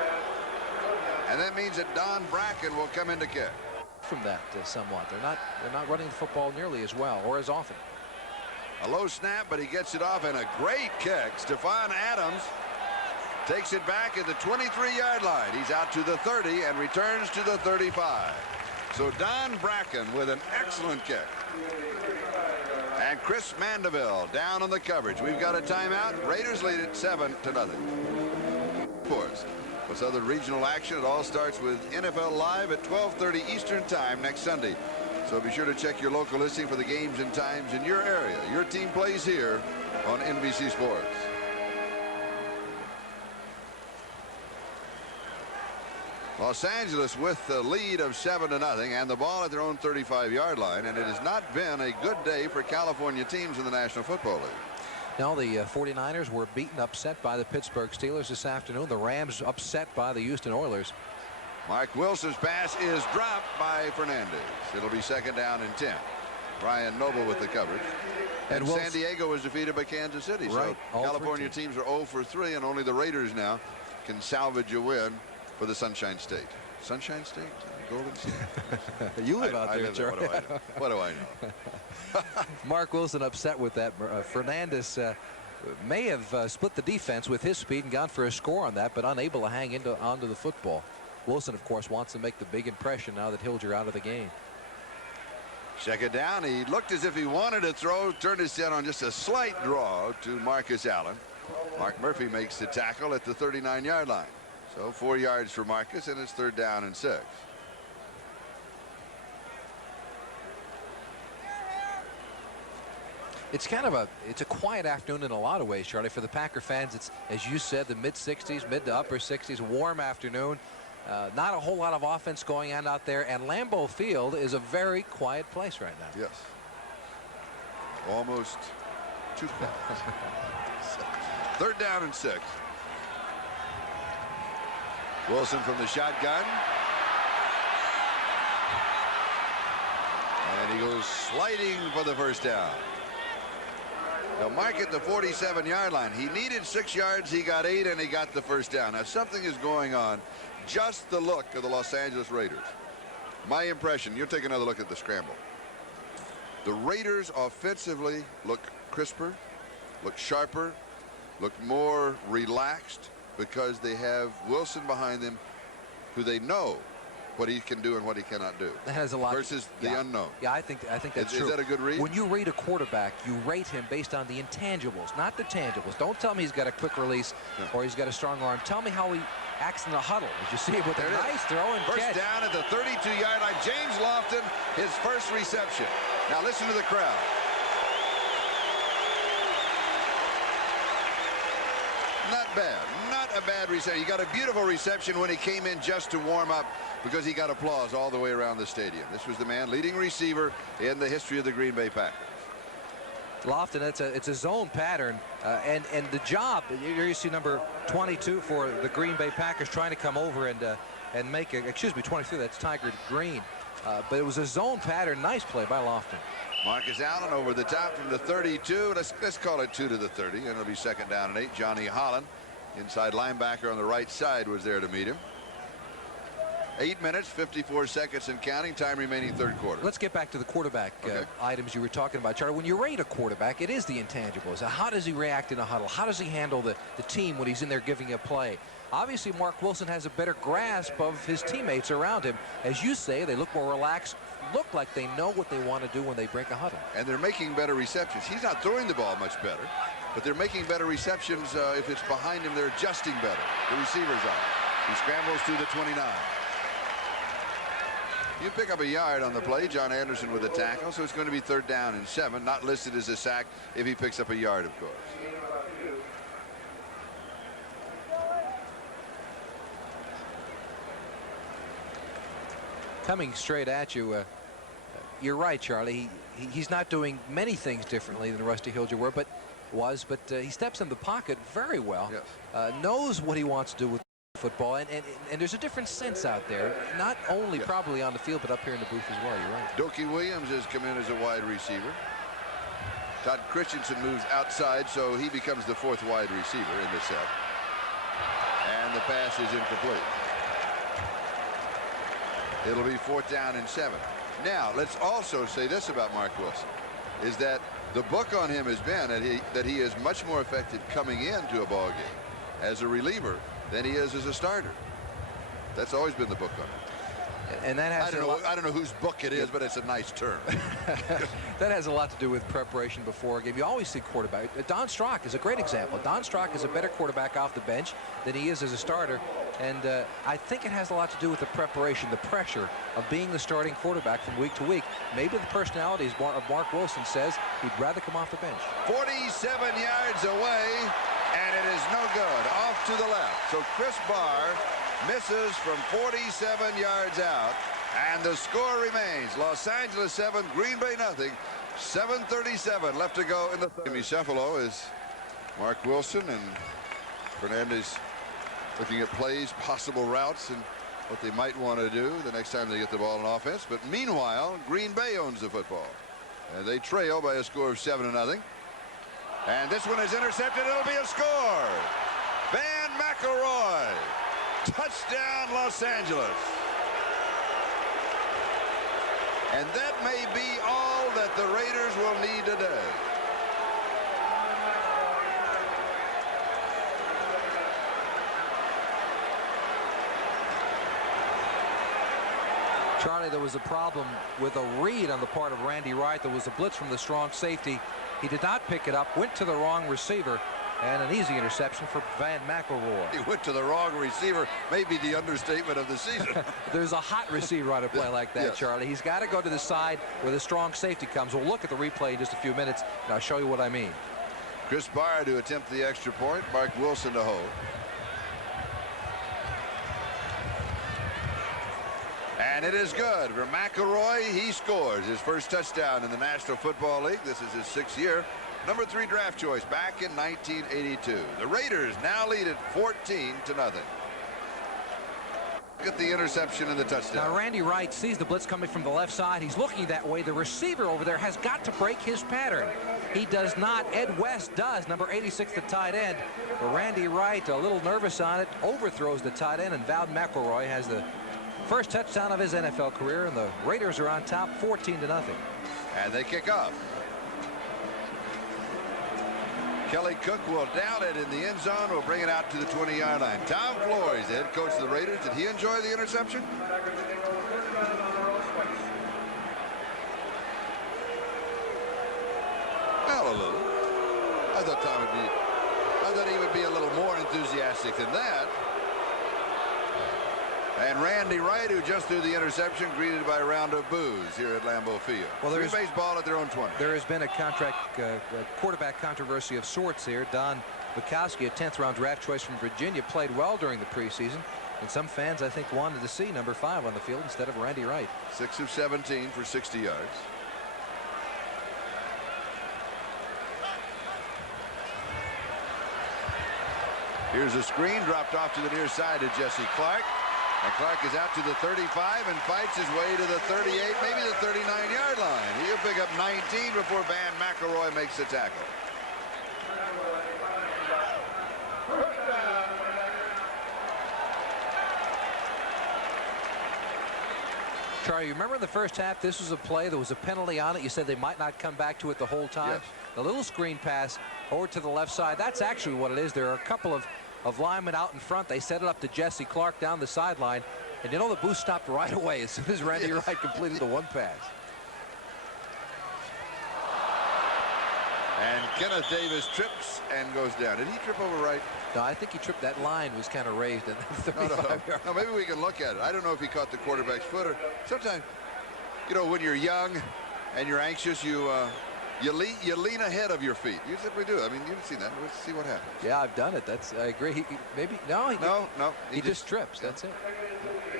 And that means that Don Bracken will come in to kick. From that somewhat. They're not running the football nearly as well or as often. A low snap, but he gets it off, and a great kick. Stephon Adams takes it back at the 23-yard line. He's out to the 30 and returns to the 35. So Don Bracken with an excellent kick. And Chris Mandeville down on the coverage. We've got a timeout. Raiders lead it 7-0. Of course, with other regional action, it all starts with NFL Live at 12:30 Eastern Time next Sunday. So be sure to check your local listing for the games and times in your area. Your team plays here on NBC Sports. Los Angeles with the lead of 7-0 and the ball at their own 35-yard line. And it has not been a good day for California teams in the National Football League. Now the 49ers were beaten, upset by the Pittsburgh Steelers this afternoon. The Rams upset by the Houston Oilers. Mark Wilson's pass is dropped by Fernandez. It'll be 2nd down and 10. Brian Noble with the coverage. And San Diego was defeated by Kansas City. Right. So California teams are 0 for 3, and only the Raiders now can salvage a win for the Sunshine State. Sunshine State? Golden State? You live out there, Charlie. What do I know? Mark Wilson upset with that. Fernandez may have split the defense with his speed and gone for a score on that, but unable to hang onto the football. Wilson, of course, wants to make the big impression now that Hilger out of the game. 2nd down. He looked as if he wanted to throw, turned his head on just a slight draw to Marcus Allen. Mark Murphy makes the tackle at the 39-yard line. So 4 yards for Marcus, and it's 3rd down and 6. It's kind of a quiet afternoon in a lot of ways, Charlie, for the Packer fans. It's, as you said, the mid-60s, mid to upper 60s, warm afternoon. Not a whole lot of offense going on out there, and Lambeau Field is a very quiet place right now. Yes. Almost 2 calls. 3rd down and 6. Wilson from the shotgun. And he goes sliding for the 1st down. They'll mark at the 47-yard line. He needed 6 yards. He got 8, and he got the 1st down. Now, something is going on. Just the look of the Los Angeles Raiders. My impression, you'll take another look at the scramble. The Raiders offensively look crisper, look sharper, look more relaxed because they have Wilson behind them, who they know what he can do and what he cannot do. That has a lot versus the unknown. Yeah, I think that's true. Is that a good read? When you rate a quarterback, you rate him based on the intangibles, not the tangibles. Don't tell me he's got a quick release or he's got a strong arm. Tell me how he acts in the huddle. As you see it with a nice throw and catch. 1st down at the 32-yard line. James Lofton, his 1st reception. Now listen to the crowd. Not bad. Not a bad reception. He got a beautiful reception when he came in just to warm up, because he got applause all the way around the stadium. This was the man leading receiver in the history of the Green Bay Packers. Lofton, it's a zone pattern, and the job. Here you see number 22 for the Green Bay Packers trying to come over and make a, excuse me, 23. That's Tiger Green, but it was a zone pattern. Nice play by Lofton. Marcus Allen over the top from the 32. Let's call it 2 to the 30, and it'll be 2nd down and 8. Johnny Holland, inside linebacker on the right side, was there to meet him. 8 minutes, 54 seconds and counting. Time remaining 3rd quarter. Let's get back to the quarterback items you were talking about, Charlie. When you rate a quarterback, it is the intangibles. How does he react in a huddle? How does he handle the team when he's in there giving a play? Obviously, Mark Wilson has a better grasp of his teammates around him. As you say, they look more relaxed, look like they know what they want to do when they break a huddle. And they're making better receptions. He's not throwing the ball much better, but they're making better receptions. If it's behind him, they're adjusting better. The receivers are. He scrambles to the 29. You pick up a yard on the play. John Anderson with a tackle, so it's going to be 3rd down and 7. Not listed as a sack if he picks up a yard, of course. Coming straight at you, you're right, Charlie. He's not doing many things differently than Rusty Hilger but he steps in the pocket very well. Yes. Knows what he wants to do with football, and there's a different sense out there, not only probably on the field, but up here in the booth as well. You're right. Doki Williams has come in as a wide receiver. Todd Christensen moves outside, so he becomes the 4th wide receiver in the set. And the pass is incomplete. It'll be 4th down and 7. Now, let's also say this about Mark Wilson, is that the book on him has been that he is much more effective coming into a ball game as a reliever than he is as a starter. That's always been the book on him. And that has I don't know whose book it is, but it's a nice term. That has a lot to do with preparation before a game. You always see quarterback. Don Strock is a great example. Don Strock is a better quarterback off the bench than he is as a starter. And I think it has a lot to do with the preparation, the pressure of being the starting quarterback from week to week. Maybe the personalities of Mark Wilson says he'd rather come off the bench. 47 yards away, and it is no good. Off to the left. So Chris Barr misses from 47 yards out, and the score remains Los Angeles 7, Green Bay nothing. 7:37 left to go in the third. Jimmy Cephalo is Mark Wilson, and Fernandez looking at plays, possible routes, and what they might want to do the next time they get the ball in offense. But meanwhile, Green Bay owns the football, and they trail by a score of 7-0. And this one is intercepted. It'll be a score. Van McElroy. Touchdown, Los Angeles. And that may be all that the Raiders will need today. Charlie, there was a problem with a read on the part of Randy Wright. There was a blitz from the strong safety. He did not pick it up, went to the wrong receiver, and an easy interception for Van McElroy. He went to the wrong receiver, maybe the understatement of the season. There's a hot receiver on a play like that, yes. Charlie. He's got to go to the side where the strong safety comes. We'll look at the replay in just a few minutes, and I'll show you what I mean. Chris Barr to attempt the extra point. Mark Wilson to hold. And it is good for McElroy. He scores his first touchdown in the National Football League. This is his 6th year number 3 draft choice back in 1982. The Raiders now lead it 14-0. Look at the interception and the touchdown. Now Randy Wright sees the blitz coming from the left side. He's looking that way. The receiver over there has got to break his pattern. He does not. Ed West does, number 86, the tight end. But Randy Wright, a little nervous on it, overthrows the tight end, and Val McElroy has the first touchdown of his NFL career, and the Raiders are on top 14-0. And they kick off. Kelly Cook will down it in the end zone. Will bring it out to the 20-yard line. Tom Flores, the head coach of the Raiders. Did he enjoy the interception? Well, a little. I thought he would be a little more enthusiastic than that. And Randy Wright, who just threw the interception, greeted by a round of boos here at Lambeau Field. Well, there's baseball at their own 20. There has been a quarterback controversy of sorts here. Don Bukowski, a 10th round draft choice from Virginia, played well during the preseason. And some fans, I think, wanted to see number 5 on the field instead of Randy Wright. 6 of 17 for 60 yards. Here's a screen dropped off to the near side to Jesse Clark. And Clark is out to the 35 and fights his way to the 38, maybe the 39-yard line. He'll pick up 19 before Van McElroy makes the tackle. Charlie, you remember in the first half, this was a play, there was a penalty on it. You said they might not come back to it the whole time. Yes. The little screen pass over to the left side, that's actually what it is. There are a couple of linemen out in front. They set it up to Jesse Clark down the sideline. And you know, the boost stopped right away as soon as Randy Wright completed the one pass. And Kenneth Davis trips and goes down. Did he trip over Wright? No, I think he tripped. That line was kind of raised at 35 yards. No, maybe we can look at it. I don't know if he caught the quarterback's foot or sometimes, you know, when you're young and you're anxious, you lean ahead of your feet. You simply do. I mean, you've seen that. Let's see what happens. Yeah, I've done it. I agree. He just trips. Yeah. That's it.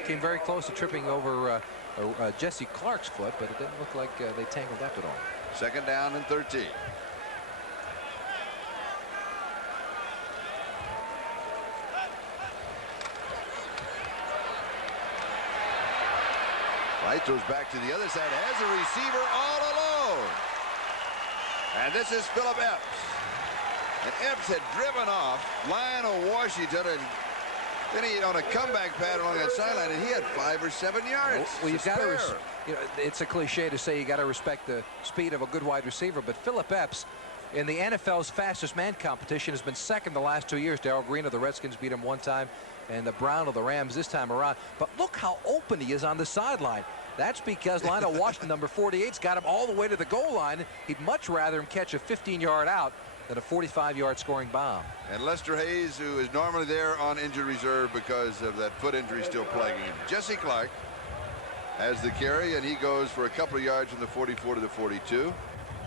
Came very close to tripping over Jesse Clark's foot, but it didn't look like they tangled up at all. 2nd down and 13. Wright throws back to the other side, has a receiver all alone. And this is Philip Epps. And Epps had driven off Lionel Washington, and then he on a comeback pattern along that sideline, and he had 5 or 7 yards. Well, you've got to, you know, it's a cliche to say you got to respect the speed of a good wide receiver, but Philip Epps in the NFL's fastest man competition has been second the last 2 years. Darrell Green of the Redskins beat him one time, and the Brown of the Rams this time around. But look how open he is on the sideline. That's because Lionel Washington, number 48's got him all the way to the goal line. He'd much rather him catch a 15-yard out than a 45-yard scoring bomb. And Lester Hayes, who is normally there on injured reserve because of that foot injury still plaguing him. Jesse Clark has the carry, and he goes for a couple of yards from the 44 to the 42.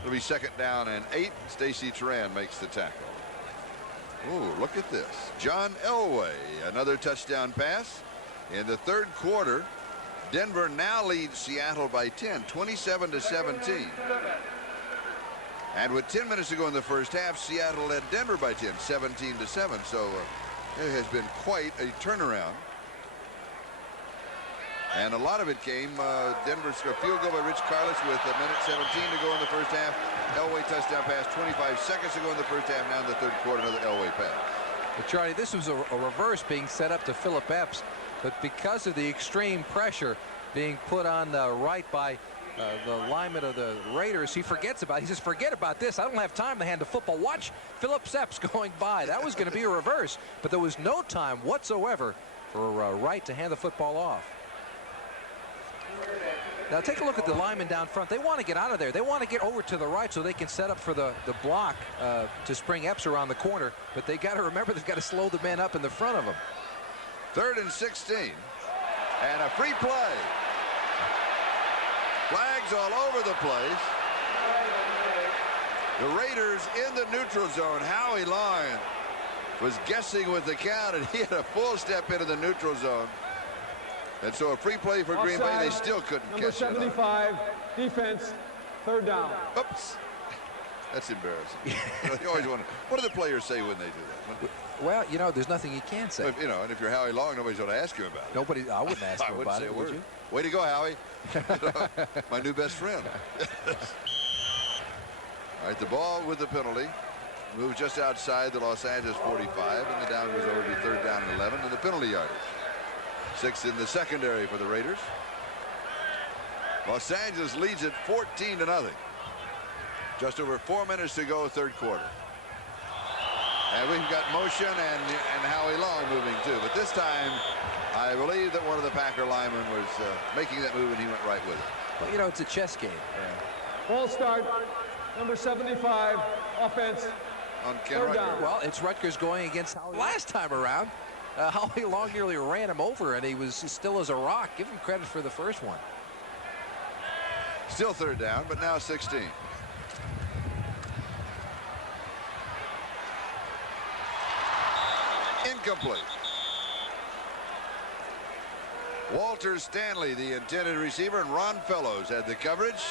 It'll be 2nd down and 8. Stacy Turan makes the tackle. Ooh, look at this. John Elway, another touchdown pass. In the 3rd quarter, Denver now leads Seattle by 10, 27-17. And with 10 minutes to go in the first half, Seattle led Denver by 10, 17-7. So it has been quite a turnaround. And a lot of it came, Denver's field goal by Rich Carlos with a minute 17 to go in the first half. Elway touchdown pass, 25 seconds to go in the first half. Now in the 3rd quarter, another Elway pass. But Charlie, this was a reverse being set up to Philip Epps, but because of the extreme pressure being put on Wright by the lineman of the Raiders, he forgets about it. He says, forget about this. I don't have time to hand the football. Watch Philip Epps going by. That was going to be a reverse, but there was no time whatsoever for Wright to hand the football off. Now take a look at the linemen down front. They want to get out of there. They want to get over to the right so they can set up for the block to spring Epps around the corner. But they got to remember they've got to slow the men up in the front of them. 3rd and 16. And a free play. Flags all over the place. The Raiders in the neutral zone. Howie Long was guessing with the count, and he had a full step into the neutral zone. And so a free play for Green Bay. They still couldn't catch it. Number 75, defense, 3rd down. Oops. That's embarrassing. You always wonder, what do the players say when they do that? Well, you know, there's nothing you can say. You know, and if you're Howie Long, nobody's going to ask you about it. Nobody, I wouldn't ask him about it, would you? Way to go, Howie. My new best friend. All right, the ball with the penalty moves just outside the Los Angeles 45, and the down goes over to be 3rd down and 11, and the penalty yardage. 6 in the secondary for the Raiders. Los Angeles leads it 14-0. Just over 4 minutes to go, 3rd quarter. And we've got motion and Howie Long moving too. But this time, I believe that one of the Packer linemen was making that move, and he went right with it. Well, you know, it's a chess game. Ball start, number 75, offense. On Ken 3rd Rutgers. down. Well, it's Rutgers going against Howie last time around. Howie Long nearly ran him over, and he was still as a rock. Give him credit for the first one. Still 3rd down, but now 16. Incomplete. Walter Stanley, the intended receiver, and Ron Fellows had the coverage,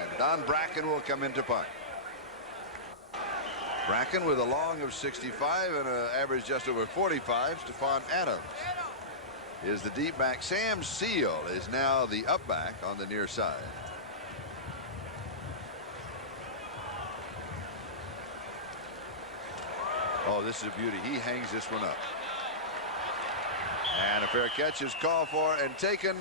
and Don Bracken will come into punt. Bracken with a long of 65 and an average just over 45. Stephon Adams is the deep back. Sam Seal is now the up back on the near side. Oh, this is a beauty. He hangs this one up. And a fair catch is called for and taken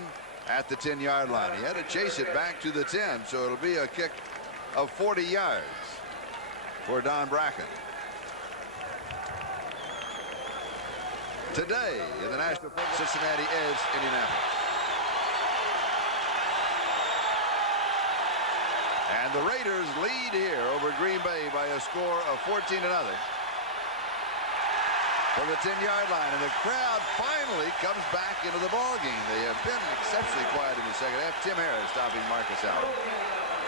at the 10-yard line. He had to chase it back to the 10, so it'll be a kick of 40 yards for Don Bracken. Today in the National Football, Cincinnati edge Indianapolis. And the Raiders lead here over Green Bay by a score of 14-0. From the 10-yard line, and the crowd finally comes back into the ball game. They have been exceptionally quiet in the second half. Tim Harris stopping Marcus Allen,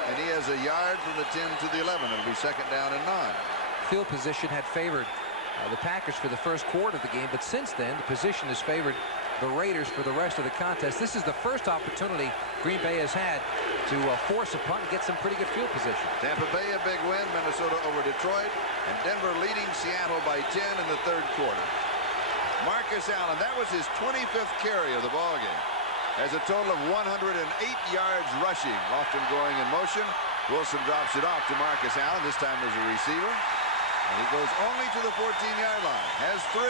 and he has a yard from the 10 to the 11. It'll be 2nd down and 9. Field position had favored the Packers for the first quarter of the game, but since then the position has favored the Raiders for the rest of the contest. This is the first opportunity Green Bay has had to force a punt and get some pretty good field position. Tampa Bay a big win. Minnesota over Detroit, and Denver leading Seattle by 10 in the 3rd quarter. Marcus Allen, that was his 25th carry of the ball game, has a total of 108 yards rushing. Lofton going in motion. Wilson drops it off to Marcus Allen, this time as a receiver, and he goes only to the 14-yard line. Has 3.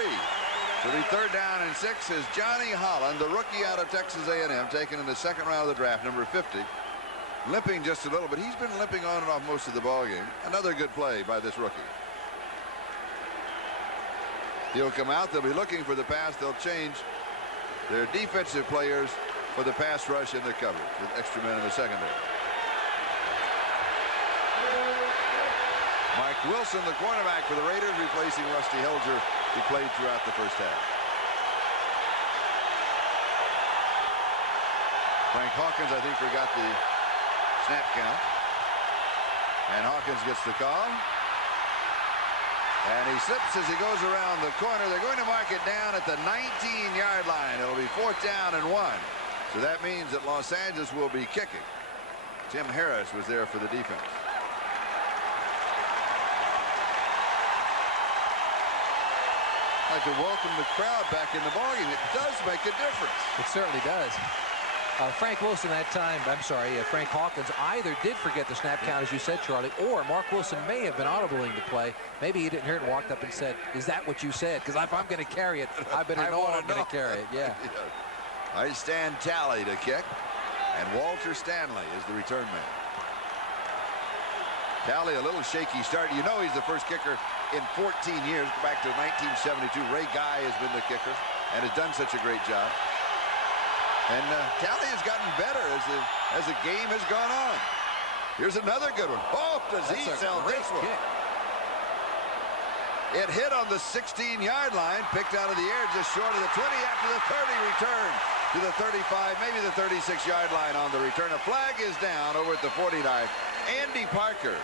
So the 3rd down and 6 is Johnny Holland, the rookie out of Texas A&M, taken in the 2nd round of the draft, number 50. Limping just a little, but he's been limping on and off most of the ball game. Another good play by this rookie. He'll come out. They'll be looking for the pass. They'll change their defensive players for the pass rush and the coverage with extra men in the secondary. Mike Wilson, the cornerback for the Raiders, replacing Rusty Helger, who played throughout the first half. Frank Hawkins, I think, forgot the snap count. And Hawkins gets the call. And he slips as he goes around the corner. They're going to mark it down at the 19-yard line. It'll be 4th down and 1. So that means that Los Angeles will be kicking. Tim Harris was there for the defense. I'd like to welcome the crowd back in the ballgame. It does make a difference. It certainly does. Frank Wilson that time, Frank Hawkins either did forget the snap count, as you said, Charlie, or Mark Wilson may have been audibling the play. Maybe he didn't hear it and walked up and said, is that what you said? Because if I'm going to carry it, I better know I'm going to carry it. Yeah. All right, Stan Talley to kick, and Walter Stanley is the return man. Talley, a little shaky start. You know he's the first kicker in 14 years. Go back to 1972. Ray Guy has been the kicker and has done such a great job. And Talley has gotten better as the game has gone on. Here's another good one. Oh, does he sell this one? Kick. It hit on the 16-yard line, picked out of the air just short of the 20 after the 30 return to the 35, maybe the 36-yard line on the return. A flag is down over at the 49. Andy Parker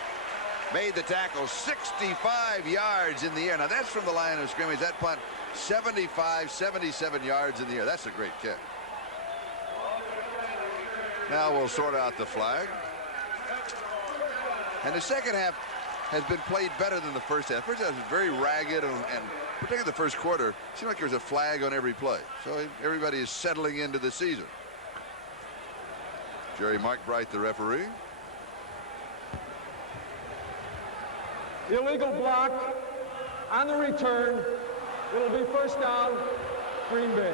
made the tackle 65 yards in the air. Now that's from the line of scrimmage. That punt 75, 77 yards in the air. That's a great kick. Now we'll sort out the flag. And the second half has been played better than the first half. First half was very ragged, and particularly the first quarter, it seemed like there was a flag on every play. So everybody is settling into the season. Jerry Markbright, the referee. Illegal block on the return. It'll be first down, Green Bay.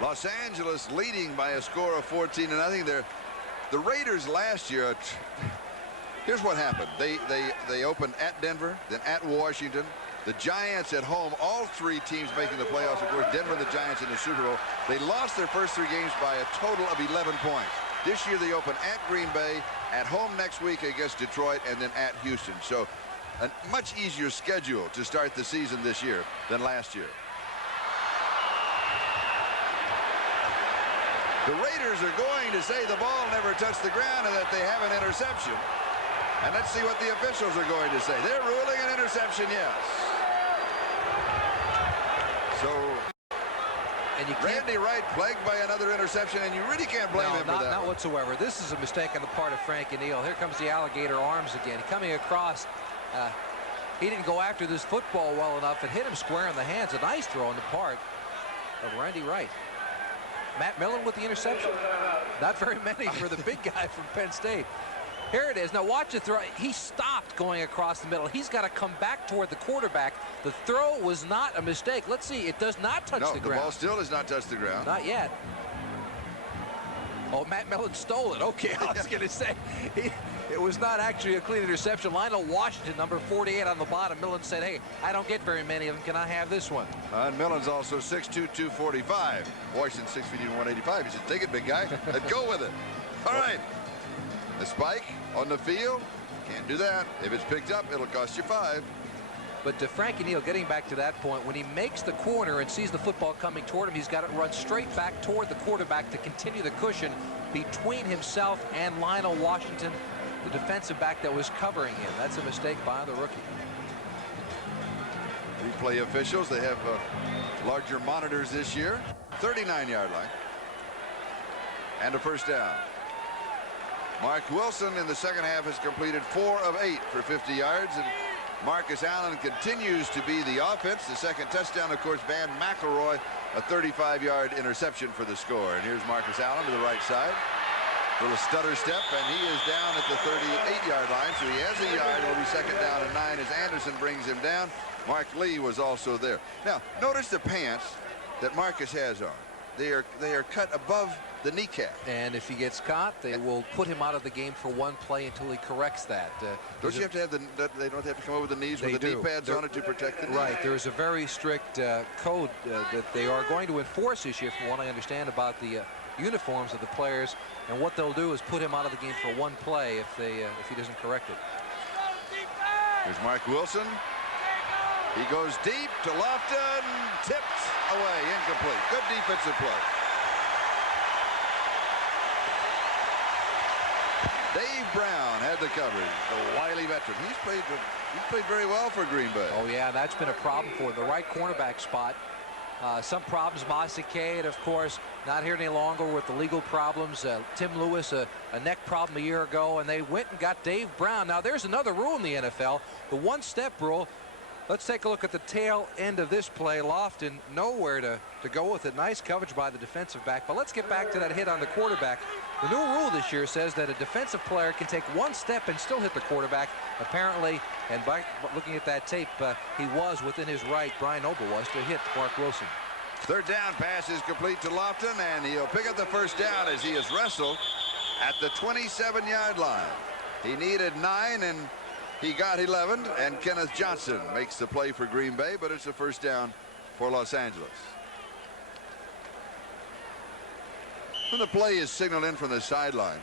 Los Angeles leading by a score of 14-0 there. The Raiders last year, here's what happened. They opened at Denver, then at Washington, the Giants at home, all three teams making the playoffs. Of course, Denver and the Giants in the Super Bowl. They lost their first 3 games by a total of 11 points. This year they open at Green Bay, at home next week against Detroit, and then at Houston. So a much easier schedule to start the season this year than last year. The Raiders are going to say the ball never touched the ground and that they have an interception. And let's see what the officials are going to say. They're ruling an interception, yes. So And you Randy Wright plagued by another interception, and you really can't blame him for that. Not whatsoever. This is a mistake on the part of Frankie Neal. Here comes the alligator arms again. Coming across, he didn't go after this football well enough and hit him square in the hands. A nice throw on the part of Randy Wright. Matt Millen with the interception. Not very many for the big guy from Penn State. Here it is. Now watch the throw. He stopped going across the middle. He's got to come back toward the quarterback. The throw was not a mistake. Let's see. It does not touch the ground. No, the ball still does not touch the ground. Not yet. Oh, Matt Millen stole it. Okay, I was going to say it was not actually a clean interception. Lionel Washington, number 48 on the bottom. Millen said, hey, I don't get very many of them. Can I have this one? And Millen's also 6'2", 245. Washington 6 feet, 185. He said, take it, big guy, and go with it. All right. The spike on the field. Can't do that. If it's picked up, it'll cost you 5. But to Frankie Neal, getting back to that point, when he makes the corner and sees the football coming toward him, he's got to run straight back toward the quarterback to continue the cushion between himself and Lionel Washington, the defensive back that was covering him. That's a mistake by the rookie. Replay officials, they have larger monitors this year. 39-yard line. And a first down. Mark Wilson in the second half has completed 4 of 8 for 50 yards. And Marcus Allen continues to be the offense. The second touchdown, of course, Van McElroy, a 35-yard interception for the score. And here's Marcus Allen to the right side. Little stutter step, and he is down at the 38-yard line. So he has a yard. It'll be second down and 9 as Anderson brings him down. Mark Lee was also there. Now, notice the pants that Marcus has on. They are cut above the kneecap. And if he gets caught, they will put him out of the game for 1 play until he corrects that. Don't you have to have they don't have to come over the knees with the knee pads on it to protect the knee? Right. There's a very strict code that they are going to enforce this year, from what I understand, about the uniforms of the players. And what they'll do is put him out of the game for 1 play if he doesn't correct it. Here's Mark Wilson. He goes deep to Lofton, tipped away, incomplete. Good defensive play. Dave Brown had the coverage, the wily veteran. He's played very well for Green Bay. Oh yeah, that's been a problem for the right cornerback spot. Some problems. Mossy Cade, of course, not here any longer with the legal problems. Tim Lewis, a neck problem a year ago, and they went and got Dave Brown. Now there's another rule in the NFL, the 1-step rule. Let's take a look at the tail end of this play. Lofton nowhere to go with it. Nice coverage by the defensive back. But let's get back to that hit on the quarterback. The new rule this year says that a defensive player can take 1 step and still hit the quarterback. Apparently, and by looking at that tape, he was within his right, Brian Noble was, to hit Mark Wilson. Third down pass is complete to Lofton, and he'll pick up the first down as he is wrestled at the 27-yard line. He needed 9, and he got 11, and Kenneth Johnson makes the play for Green Bay, but it's a first down for Los Angeles. When the play is signaled in from the sideline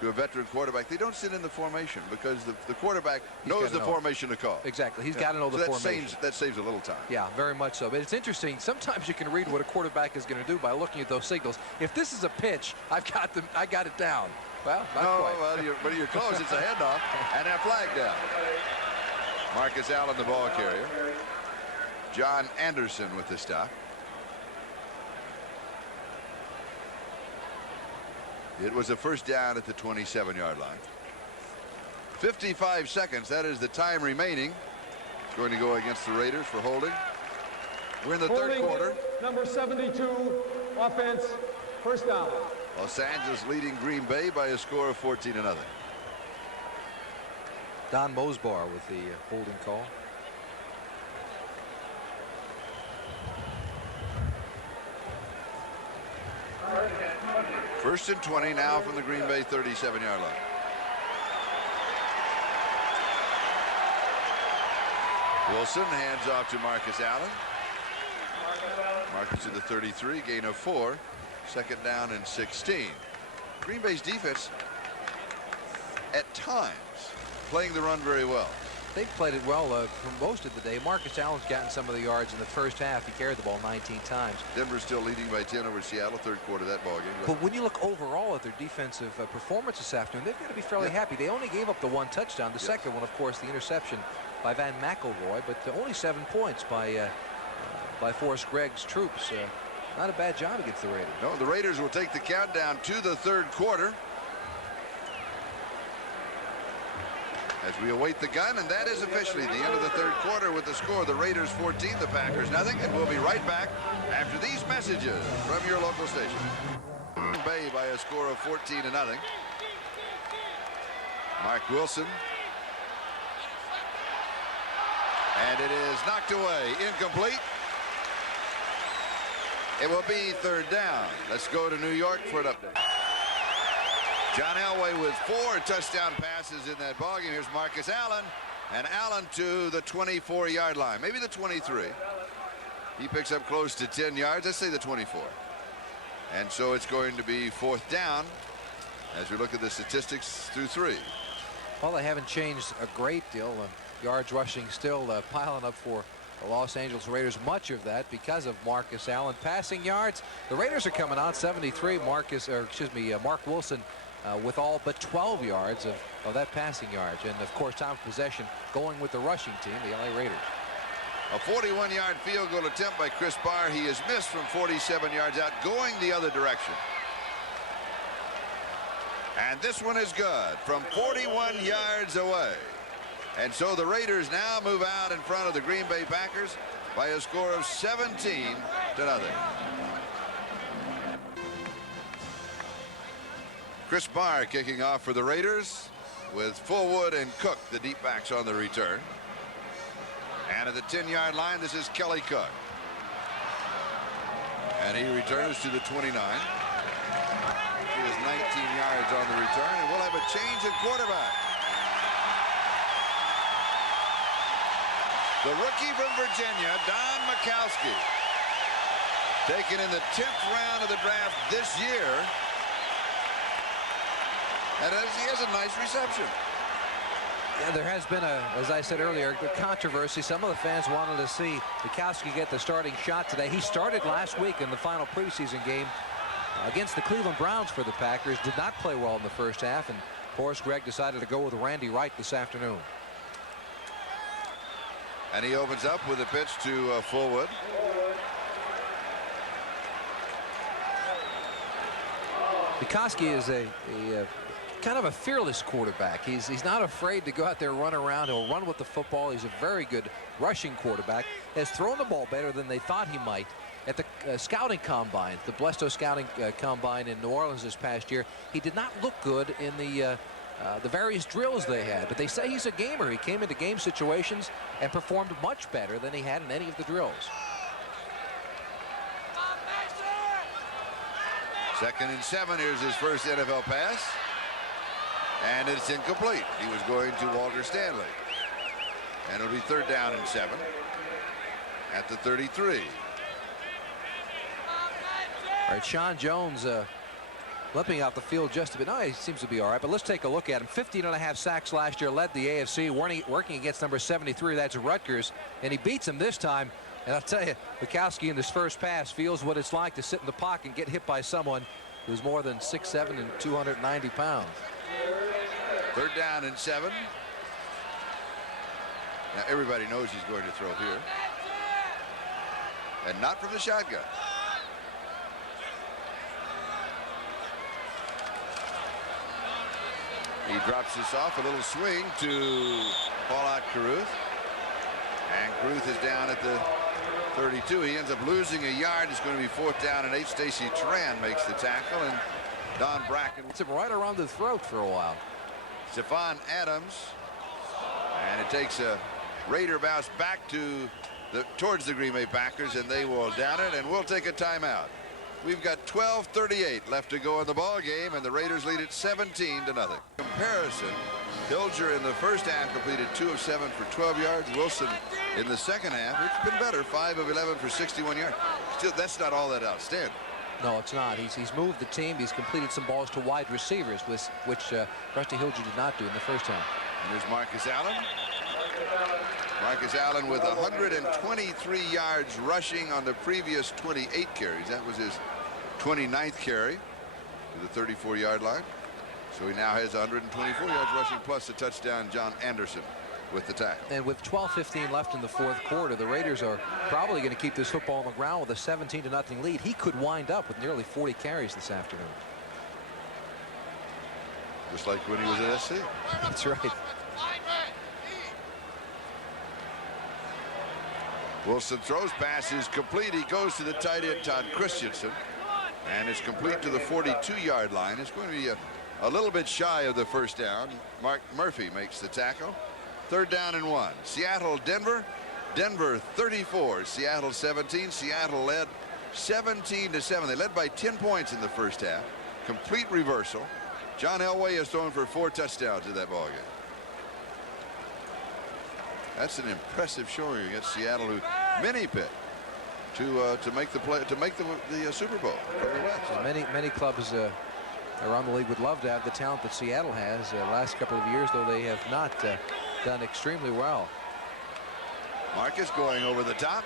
to a veteran quarterback, they don't sit in the formation because the quarterback knows the formation to call. Exactly. He's got to know the formation. That saves a little time. Yeah, very much so. But it's interesting. Sometimes you can read what a quarterback is going to do by looking at those signals. If this is a pitch, I got it down. Well, not quite. Well, you're close. It's a handoff and a flag down. Marcus Allen, the ball carrier. John Anderson with the stop. It was a first down at the 27-yard line. 55 seconds. That is the time remaining. It's going to go against the Raiders for holding. We're in the third quarter. Number 72, offense, first down. Los Angeles leading Green Bay by a score of 14-0. Don Mosbar with the holding call. First and 20 now from the Green Bay 37-yard line. Wilson hands off to Marcus Allen. Marcus to the 33, gain of 4. Second down and 16. Green Bay's defense at times playing the run very well. They've played it well for most of the day. Marcus Allen's gotten some of the yards in the first half. He carried the ball 19 times. Denver's still leading by 10 over Seattle. Third quarter of that ball game. But when you look overall at their defensive performance this afternoon, they've got to be fairly happy. They only gave up the 1 touchdown. The second one, of course, the interception by Van McElroy, but only 7 points by Forrest Gregg's troops. Not a bad job against the Raiders. No, the Raiders will take the countdown to the third quarter as we await the gun, and that is officially the end of the third quarter with the score: the Raiders 14, the Packers nothing. And we'll be right back after these messages from your local station. Bay by a score of 14-0. Mark Wilson, and it is knocked away, incomplete. It will be third down. Let's go to New York for an update. John Elway with 4 touchdown passes in that ballgame. Here's Marcus Allen, and Allen to the 24-yard line, maybe the 23. He picks up close to 10 yards. Let's say the 24. And so it's going to be fourth down as we look at the statistics through 3. Well, they haven't changed a great deal. Yards rushing still piling up for the Los Angeles Raiders. Much of that because of Marcus Allen. Passing yards, the Raiders are coming out 73. Mark Wilson with all but 12 yards of that passing yards. And of course, time of possession going with the rushing team, the LA Raiders. A 41-yard field goal attempt by Chris Barr. He is missed from 47 yards out, going the other direction. And this one is good from 41 yards away. And so the Raiders now move out in front of the Green Bay Packers by a score of 17-0. Chris Barr kicking off for the Raiders with Fullwood and Cook, the deep backs, on the return. And at the 10-yard line, this is Kelly Cook. And he returns to the 29. He has 19 yards on the return, and we'll have a change at quarterback. The rookie from Virginia, Don Majkowski, taken in the 10th round of the draft this year. And he has a nice reception. Yeah, there has been as I said earlier, a controversy. Some of the fans wanted to see Majkowski get the starting shot today. He started last week in the final preseason game against the Cleveland Browns for the Packers. Did not play well in the first half, and Forrest Gregg decided to go with Randy Wright this afternoon. And he opens up with a pitch to Fullwood. Majkowski is a kind of a fearless quarterback. He's not afraid to go out there, run around. He'll run with the football. He's a very good rushing quarterback. Has thrown the ball better than they thought he might at the scouting combine, the Blesto scouting combine in New Orleans this past year. He did not look good in the various drills they had, but they say he's a gamer. He came into game situations and performed much better than he had in any of the drills. Second and 7. Here's his first NFL pass. And it's incomplete. He was going to Walter Stanley. And it'll be third down and 7 at the 33. All right, Sean Jones limping out the field just a bit. No, he seems to be all right, but let's take a look at him. 15.5 sacks last year, led the AFC, working against number 73. That's Rutgers, and he beats him this time. And I'll tell you, Majkowski in his first pass feels what it's like to sit in the pocket and get hit by someone who's more than 6'7" and 290 pounds. Third down and 7. Now everybody knows he's going to throw here. And not from the shotgun. He drops this off, a little swing to Paul Caruth. And Caruth is down at the 32. He ends up losing a yard. It's going to be 4th down and 8. Stacy Tran makes the tackle, and Don Bracken It's him right around the throat for a while. Stephon Adams, and it takes a Raider bounce back towards the Green Bay Packers, and they will down it, and we'll take a timeout. We've got 12:38 left to go in the ball game, and the Raiders lead it 17-0. Comparison: Hilger in the first half completed 2 of 7 for 12 yards. Wilson in the second half, it's been better, 5 of 11 for 61 yards. Still, that's not all that outstanding. No, it's not. He's moved the team. He's completed some balls to wide receivers, which Rusty Hilger did not do in the first half. And there's Marcus Allen. Marcus Allen with 123 yards rushing on the previous 28 carries. That was his 29th carry to the 34-yard line. So he now has 124 yards rushing plus a touchdown. John Anderson with the tackle. And with 12:15 left in the fourth quarter, the Raiders are probably going to keep this football on the ground with a 17-0 lead. He could wind up with nearly 40 carries this afternoon. Just like when he was at SC. That's right. Wilson throws, pass is complete. He goes to the tight end, Todd Christensen, and it's complete to the 42-yard line. It's going to be a little bit shy of the first down. Mark Murphy makes the tackle. 3rd down and 1. Seattle, Denver. Denver 34, Seattle 17. Seattle led 17-7. They led by 10 points in the first half. Complete reversal. John Elway has thrown for 4 touchdowns in that ballgame. That's an impressive showing against Seattle, who many picked to make the play, to make the Super Bowl. Many clubs around the league would love to have the talent that Seattle has. Last couple of years, though, they have not done extremely well. Marcus going over the top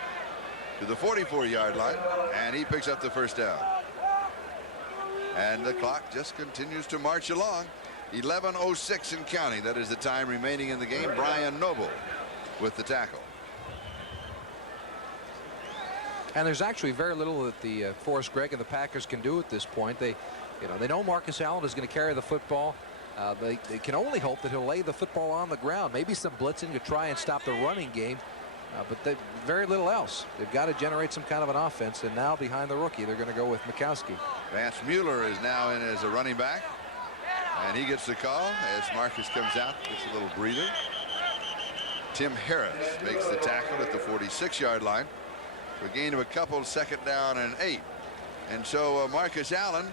to the 44-yard line, and he picks up the first down. And the clock just continues to march along. 11:06 and counting. That is the time remaining in the game. Brian Noble with the tackle. And there's actually very little that the Forrest Gregg and the Packers can do at this point. They know Marcus Allen is going to carry the football. They can only hope that he'll lay the football on the ground. Maybe some blitzing to try and stop the running game. But very little else. They've got to generate some kind of an offense. And now behind the rookie, they're going to go with Mikowski. Vance Mueller is now in as a running back. And he gets the call as Marcus comes out, gets a little breather. Tim Harris makes the tackle at the 46-yard line for a gain of a couple, 2nd down and 8. And so Marcus Allen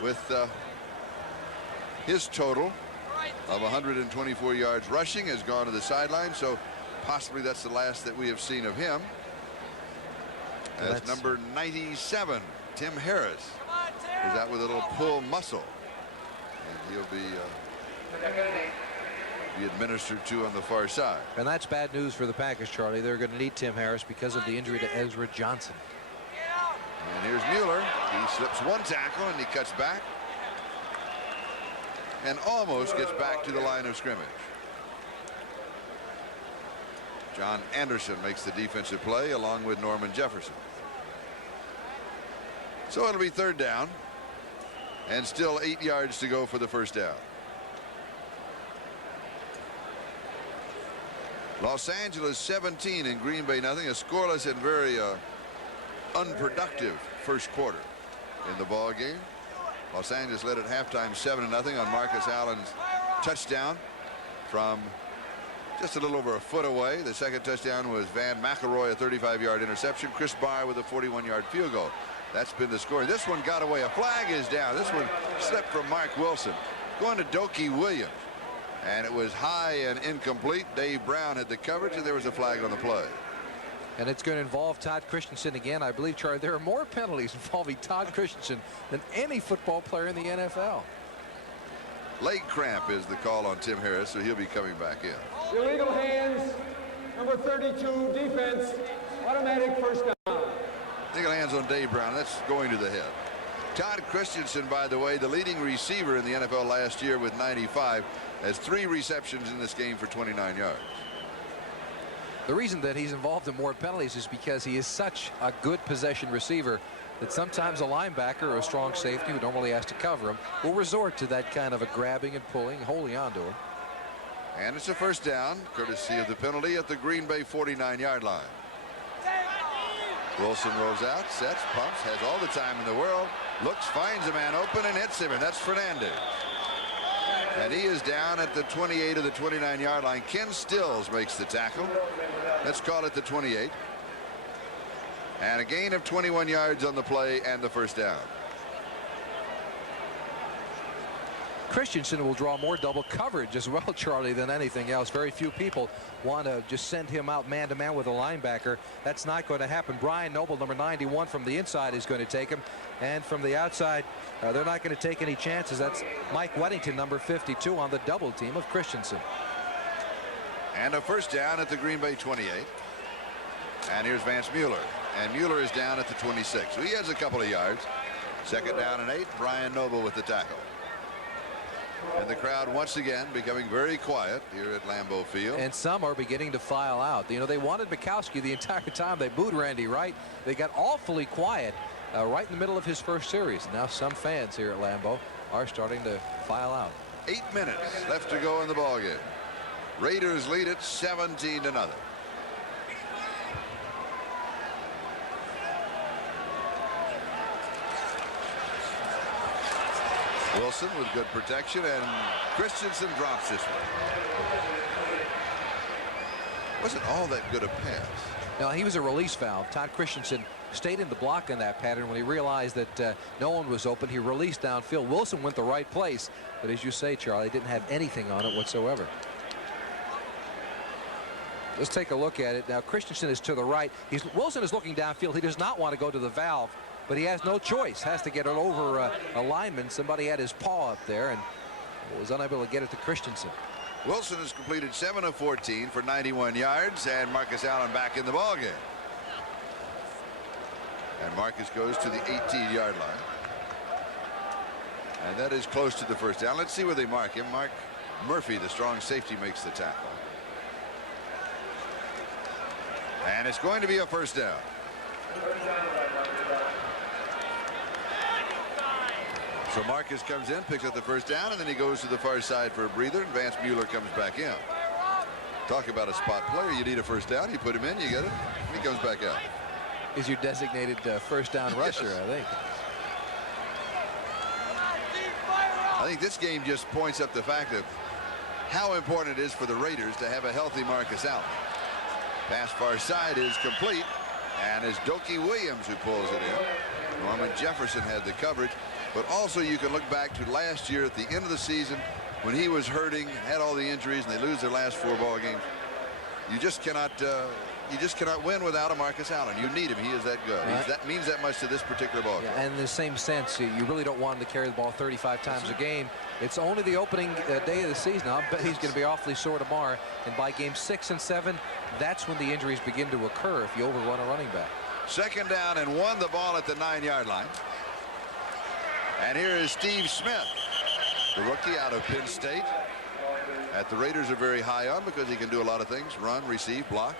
with his total of 124 yards rushing has gone to the sideline. So possibly that's the last that we have seen of him. As number 97, Tim Harris, is out with a little pull muscle. And he'll be administered to on the far side. And that's bad news for the Packers, Charlie. They're going to need Tim Harris because of the injury to Ezra Johnson. And here's Mueller. He slips 1 tackle and he cuts back and almost gets back to the line of scrimmage. John Anderson makes the defensive play along with Norman Jefferson. So it'll be 3rd down and still 8 yards to go for the first down. Los Angeles 17 and Green Bay nothing. A scoreless and very unproductive first quarter in the ball game. Los Angeles led at halftime 7-0 on Marcus Allen's touchdown from just a little over a foot away. The second touchdown was Van McElroy, a 35-yard interception. Chris Barr with a 41-yard field goal. That's been the score. This one got away. A flag is down. This one slipped from Mark Wilson. Going to Dokie Williams. And it was high and incomplete. Dave Brown had the coverage, and there was a flag on the play. And it's going to involve Todd Christensen again. I believe, Charlie, there are more penalties involving Todd Christensen than any football player in the NFL. Leg cramp is the call on Tim Harris, so he'll be coming back in. Illegal hands, number 32, defense, automatic first down. Illegal hands on Dave Brown. That's going to the head. Todd Christensen, by the way, the leading receiver in the NFL last year with 95, has 3 receptions in this game for 29 yards. The reason that he's involved in more penalties is because he is such a good possession receiver that sometimes a linebacker or a strong safety who normally has to cover him will resort to that kind of a grabbing and pulling, holding onto him. And it's a first down, courtesy of the penalty at the Green Bay 49-yard line. Wilson rolls out, sets, pumps, has all the time in the world, looks, finds a man open, and hits him, and that's Fernandez. And he is down at the 28 of the 29-yard line. Ken Stills makes the tackle. Let's call it the 28. And a gain of 21 yards on the play and the first down. Christensen will draw more double coverage as well, Charlie, than anything else. Very few people want to just send him out man-to-man with a linebacker. That's not going to happen. Brian Noble, number 91, from the inside is going to take him. And from the outside, they're not going to take any chances. That's Mike Weddington, number 52, on the double team of Christensen. And a first down at the Green Bay 28. And here's Vance Mueller. And Mueller is down at the 26. So he has a couple of yards. Second down and 8. Brian Noble with the tackle. And the crowd once again becoming very quiet here at Lambeau Field. And some are beginning to file out. You know, they wanted Bukowski the entire time. They booed Randy Wright. They got awfully quiet right in the middle of his first series. Now some fans here at Lambeau are starting to file out. 8 minutes left to go in the ballgame. Raiders lead it 17-0. Wilson with good protection, and Christensen drops this one. Wasn't all that good a pass. Now, he was a release valve. Todd Christensen stayed in the block in that pattern. When he realized that no one was open, he released downfield. Wilson went the right place, but as you say, Charlie, didn't have anything on it whatsoever. Let's take a look at it. Now, Christensen is to the right. Wilson is looking downfield. He does not want to go to the valve, but he has no choice. Has to get it over a lineman. Somebody had his paw up there and was unable to get it to Christensen. Wilson has completed 7 of 14 for 91 yards, and Marcus Allen back in the ballgame. And Marcus goes to the 18-yard line. And that is close to the first down. Let's see where they mark him. Mark Murphy, the strong safety, makes the tackle. And it's going to be a first down. So Marcus comes in, picks up the first down, and then he goes to the far side for a breather, and Vance Mueller comes back in. Talk about a spot player. You need a first down. You put him in, you get it, and he comes back out. He's your designated first down rusher, Yes. I think. I think this game just points up the fact of how important it is for the Raiders to have a healthy Marcus Allen. Pass far side is complete, and it's Dokie Williams who pulls it in. Norman Jefferson had the coverage, but also you can look back to last year at the end of the season when he was hurting, had all the injuries, and they lose their last 4 ball games. You just cannot win without a Marcus Allen. You need him. He is that good. Right. That means that much to this particular ball game. Yeah, and in the same sense, you really don't want him to carry the ball 35 times a game. It's only the opening day of the season. I'll bet he's going to be awfully sore tomorrow. And by game 6 and 7, that's when the injuries begin to occur if you overrun a running back. Second down and 1, the ball at the 9-yard line. And here is Steve Smith, the rookie out of Penn State. That the Raiders are very high on because he can do a lot of things: run, receive, block.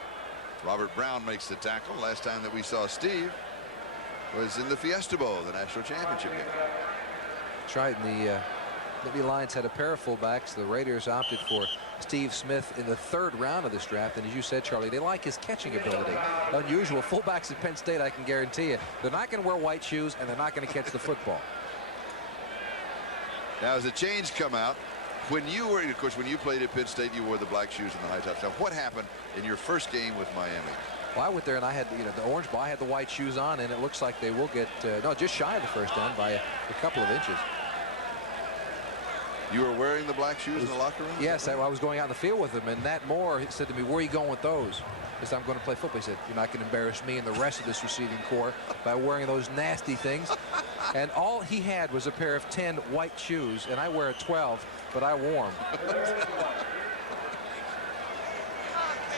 Robert Brown makes the tackle. Last time that we saw Steve was in the Fiesta Bowl, the national championship game. That's right. And the Nittany Lions had a pair of fullbacks. The Raiders opted for Steve Smith in the 3rd round of this draft. And as you said, Charlie, they like his catching ability. Unusual. Fullbacks at Penn State, I can guarantee you, they're not going to wear white shoes and they're not going to catch the football. Now, as the change come out, when you were, of course, when you played at Penn State, you wore the black shoes and the high tops. Now, what happened in your first game with Miami? Well, I went there and I had, the orange ball. I had the white shoes on, and it looks like they will get no, just shy of the first down by a couple of inches. You were wearing the black shoes in the locker room? Yes, I was going out in the field with him, and Nat Moore said to me, "Where are you going with those?" I said, "I'm going to play football." He said, "You're not going to embarrass me and the rest of this receiving corps by wearing those nasty things." And all he had was a pair of 10 white shoes, and I wear a 12, but I wore them.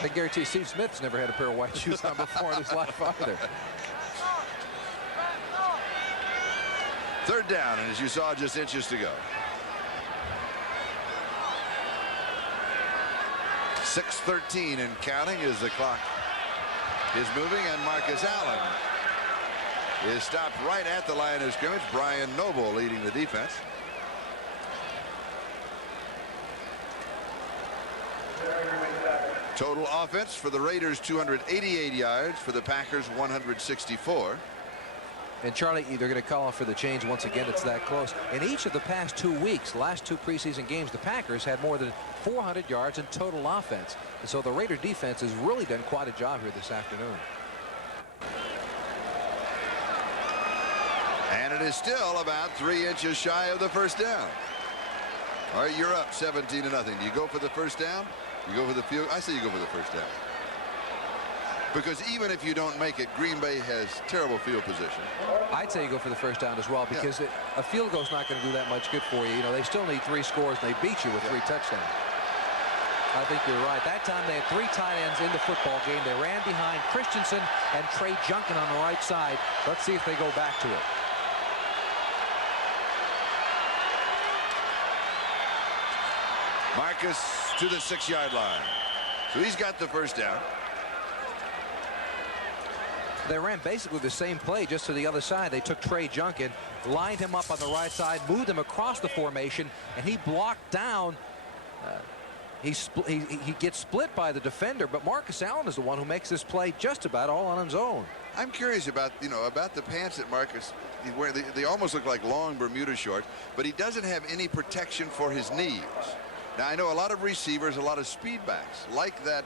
I guarantee Steve Smith's never had a pair of white shoes on before in his life either. 3rd down, and as you saw, just inches to go. 6:13 and counting as the clock is moving, and Marcus Allen is stopped right at the line of scrimmage. Brian Noble leading the defense. Total offense for the Raiders 288 yards, for the Packers 164. And Charlie, they're going to call for the change once again. It's that close. In each of the past 2 weeks, last 2 preseason games, the Packers had more than 400 yards in total offense. And so the Raider defense has really done quite a job here this afternoon. And it is still about 3 inches shy of the first down. All right, you're up 17-0. Do you go for the first down? You go for the field? I say you go for the first down. Because even if you don't make it, Green Bay has terrible field position. I'd say you go for the first down as well, because a field goal's not going to do that much good for you. You know, they still need 3 scores, and they beat you with 3 touchdowns. I think you're right. That time they had 3 tight ends in the football game. They ran behind Christensen and Trey Junkin on the right side. Let's see if they go back to it. Marcus to the 6-yard line. So he's got the first down. They ran basically the same play, just to the other side. They took Trey Junkin, lined him up on the right side, moved him across the formation, and he blocked down. He gets split by the defender, but Marcus Allen is the one who makes this play just about all on his own. I'm curious about the pants that Marcus he's wearing. They almost look like long Bermuda shorts, but he doesn't have any protection for his knees. Now, I know a lot of receivers, a lot of speed backs like that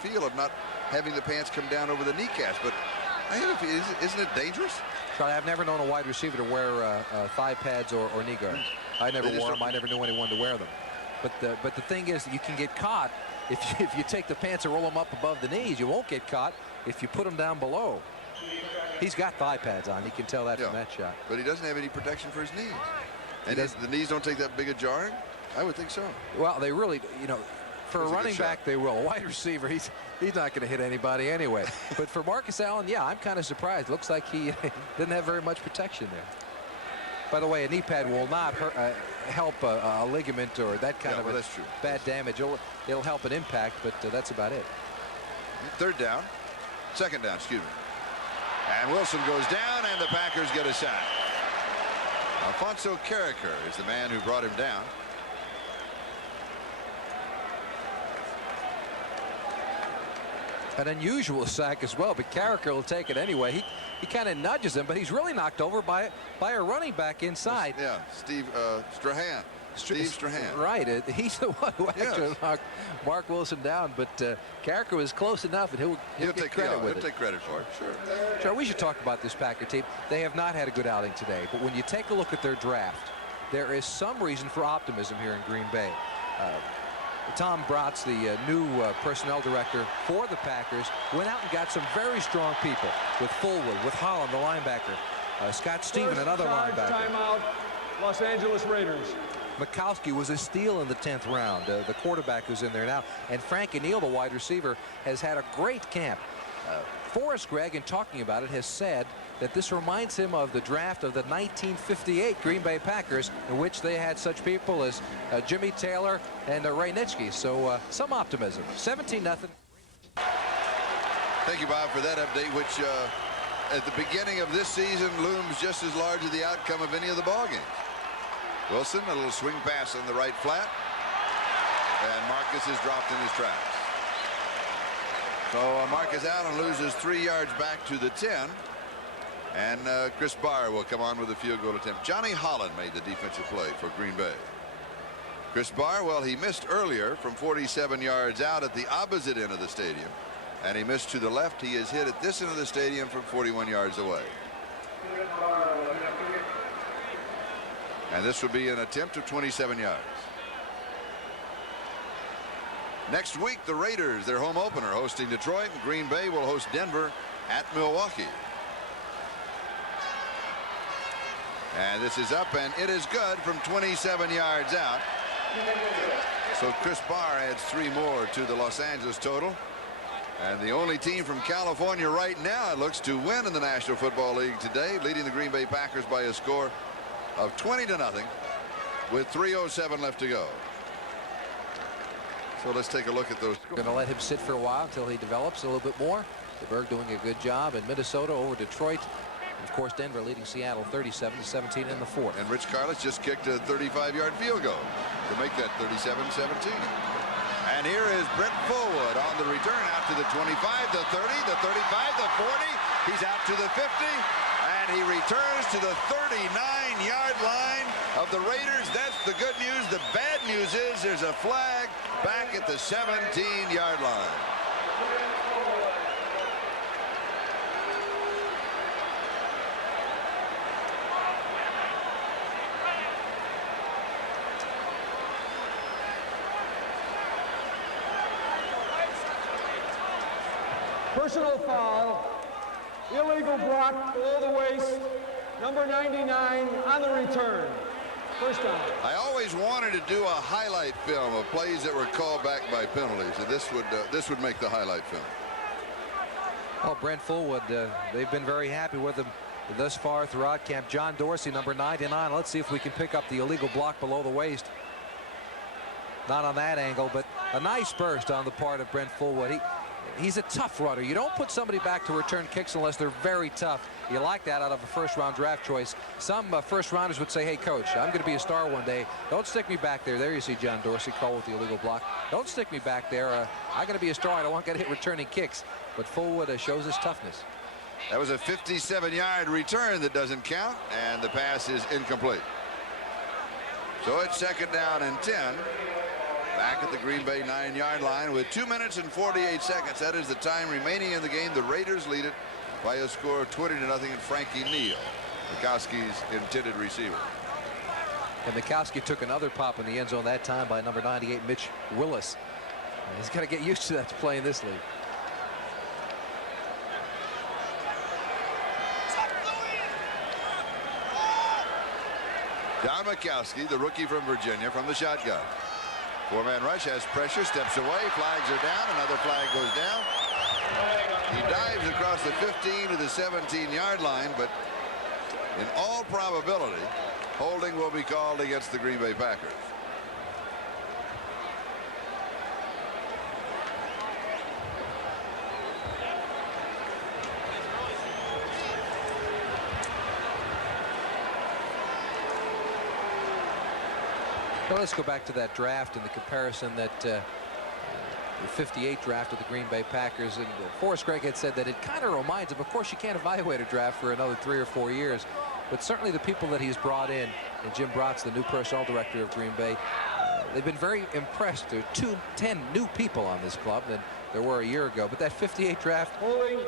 feel of not having the pants come down over the kneecaps, but isn't it dangerous? Charlie, I've never known a wide receiver to wear thigh pads or knee guards. I never wore them. I never knew anyone to wear them. But the thing is that you can get caught if you take the pants and roll them up above the knees. You won't get caught if you put them down below. He's got thigh pads on. You can tell that from that shot. But he doesn't have any protection for his knees. And the knees don't take that big a jarring? I would think so. Well, they really, for a running back, they will. A wide receiver, he's not going to hit anybody anyway. But for Marcus Allen, yeah, I'm kind of surprised. Looks like he didn't have very much protection there. By the way, a knee pad will not help a ligament or that kind of that's true. Bad damage. It'll help an impact, but that's about it. Second down, excuse me. And Wilson goes down, and the Packers get a sack. Alfonso Carricker is the man who brought him down. An unusual sack as well, but Carricker will take it anyway. He kind of nudges him, but he's really knocked over by a running back inside. Yeah, Steve Strahan. Steve Strahan. Right. He's the one who actually knocked Mark Wilson down, but Carricker was close enough, and he'll get credit with it. He'll take credit for it, sure. Sure, we should talk about this Packer team. They have not had a good outing today, but when you take a look at their draft, there is some reason for optimism here in Green Bay. Tom Bratz, the new personnel director for the Packers, went out and got some very strong people with Fullwood, with Holland, the linebacker, Scott Steven, another linebacker. Timeout, Los Angeles Raiders. Mikowski was a steal in the 10th round, the quarterback who's in there now. And Frank O'Neal, the wide receiver, has had a great camp. Forrest Gregg, in talking about it, has said that this reminds him of the draft of the 1958 Green Bay Packers, in which they had such people as Jimmy Taylor and Ray Nitschke. So some optimism. 17-0. Thank you, Bob, for that update, which at the beginning of this season looms just as large as the outcome of any of the ball games. Wilson, a little swing pass on the right flat, and Marcus is dropped in his tracks. So Marcus Allen loses 3 yards back to the 10. And Chris Barr will come on with a field goal attempt. Johnny Holland made the defensive play for Green Bay. Chris Barr, well, he missed earlier from 47 yards out at the opposite end of the stadium. And he missed to the left. He is hit at this end of the stadium from 41 yards away. And this would be an attempt of 27 yards. Next week, the Raiders, their home opener, hosting Detroit, and Green Bay will host Denver at Milwaukee. And this is up, and it is good from 27 yards out. So Chris Barr adds 3 more to the Los Angeles total. And the only team from California right now, it looks, to win in the National Football League today, leading the Green Bay Packers by a score of 20-0 with 3:07 left to go. So let's take a look at those. Going to let him sit for a while until he develops a little bit more. DeBerg doing a good job in Minnesota. Over Detroit, Of course, Denver leading Seattle 37-17 in the fourth. And Rich Karlis just kicked a 35-yard field goal to make that 37-17. And here is Brent Fullwood on the return out to the 25, the 30, the 35, the 40. He's out to the 50, and he returns to the 39-yard line of the Raiders. That's the good news. The bad news is there's a flag back at the 17-yard line. Personal foul, illegal block below the waist, number 99 on the return. First down. I always wanted to do a highlight film of plays that were called back by penalties, and this would make the highlight film. Well, Brent Fullwood, they've been very happy with him thus far throughout camp. John Dorsey, number 99. Let's see if we can pick up the illegal block below the waist. Not on that angle, but a nice burst on the part of Brent Fullwood. He's a tough runner. You don't put somebody back to return kicks unless they're very tough. You like that out of a first-round draft choice. Some first-rounders would say, hey, coach, I'm going to be a star one day. Don't stick me back there. There you see John Dorsey call with the illegal block. Don't stick me back there. I'm going to be a star. I don't want to get hit returning kicks. But Fullwood shows his toughness. That was a 57-yard return that doesn't count, and the pass is incomplete. So it's second down and 10. Back at the Green Bay 9-yard line with 2 minutes and 48 seconds. That is the time remaining in the game. The Raiders lead it by a score of 20-0, and Frankie Neal, Mikowski's intended receiver. And Mikowski took another pop in the end zone that time by number 98, Mitch Willis. And he's got to get used to that to play in this league. Don Mikowski, the rookie from Virginia, from the shotgun. Four-man rush, has pressure, steps away, flags are down, another flag goes down. He dives across the 15 to the 17-yard line, but in all probability, holding will be called against the Green Bay Packers. Well, let's go back to that draft and the comparison that the 58 draft of the Green Bay Packers. And Forrest Gregg had said that it kind of reminds him, of course, you can't evaluate a draft for another 3 or 4 years, but certainly the people that he's brought in, and Jim Bratz, the new personnel director of Green Bay, they've been very impressed. There are 10 new people on this club than there were a year ago. But that 58 draft. Holding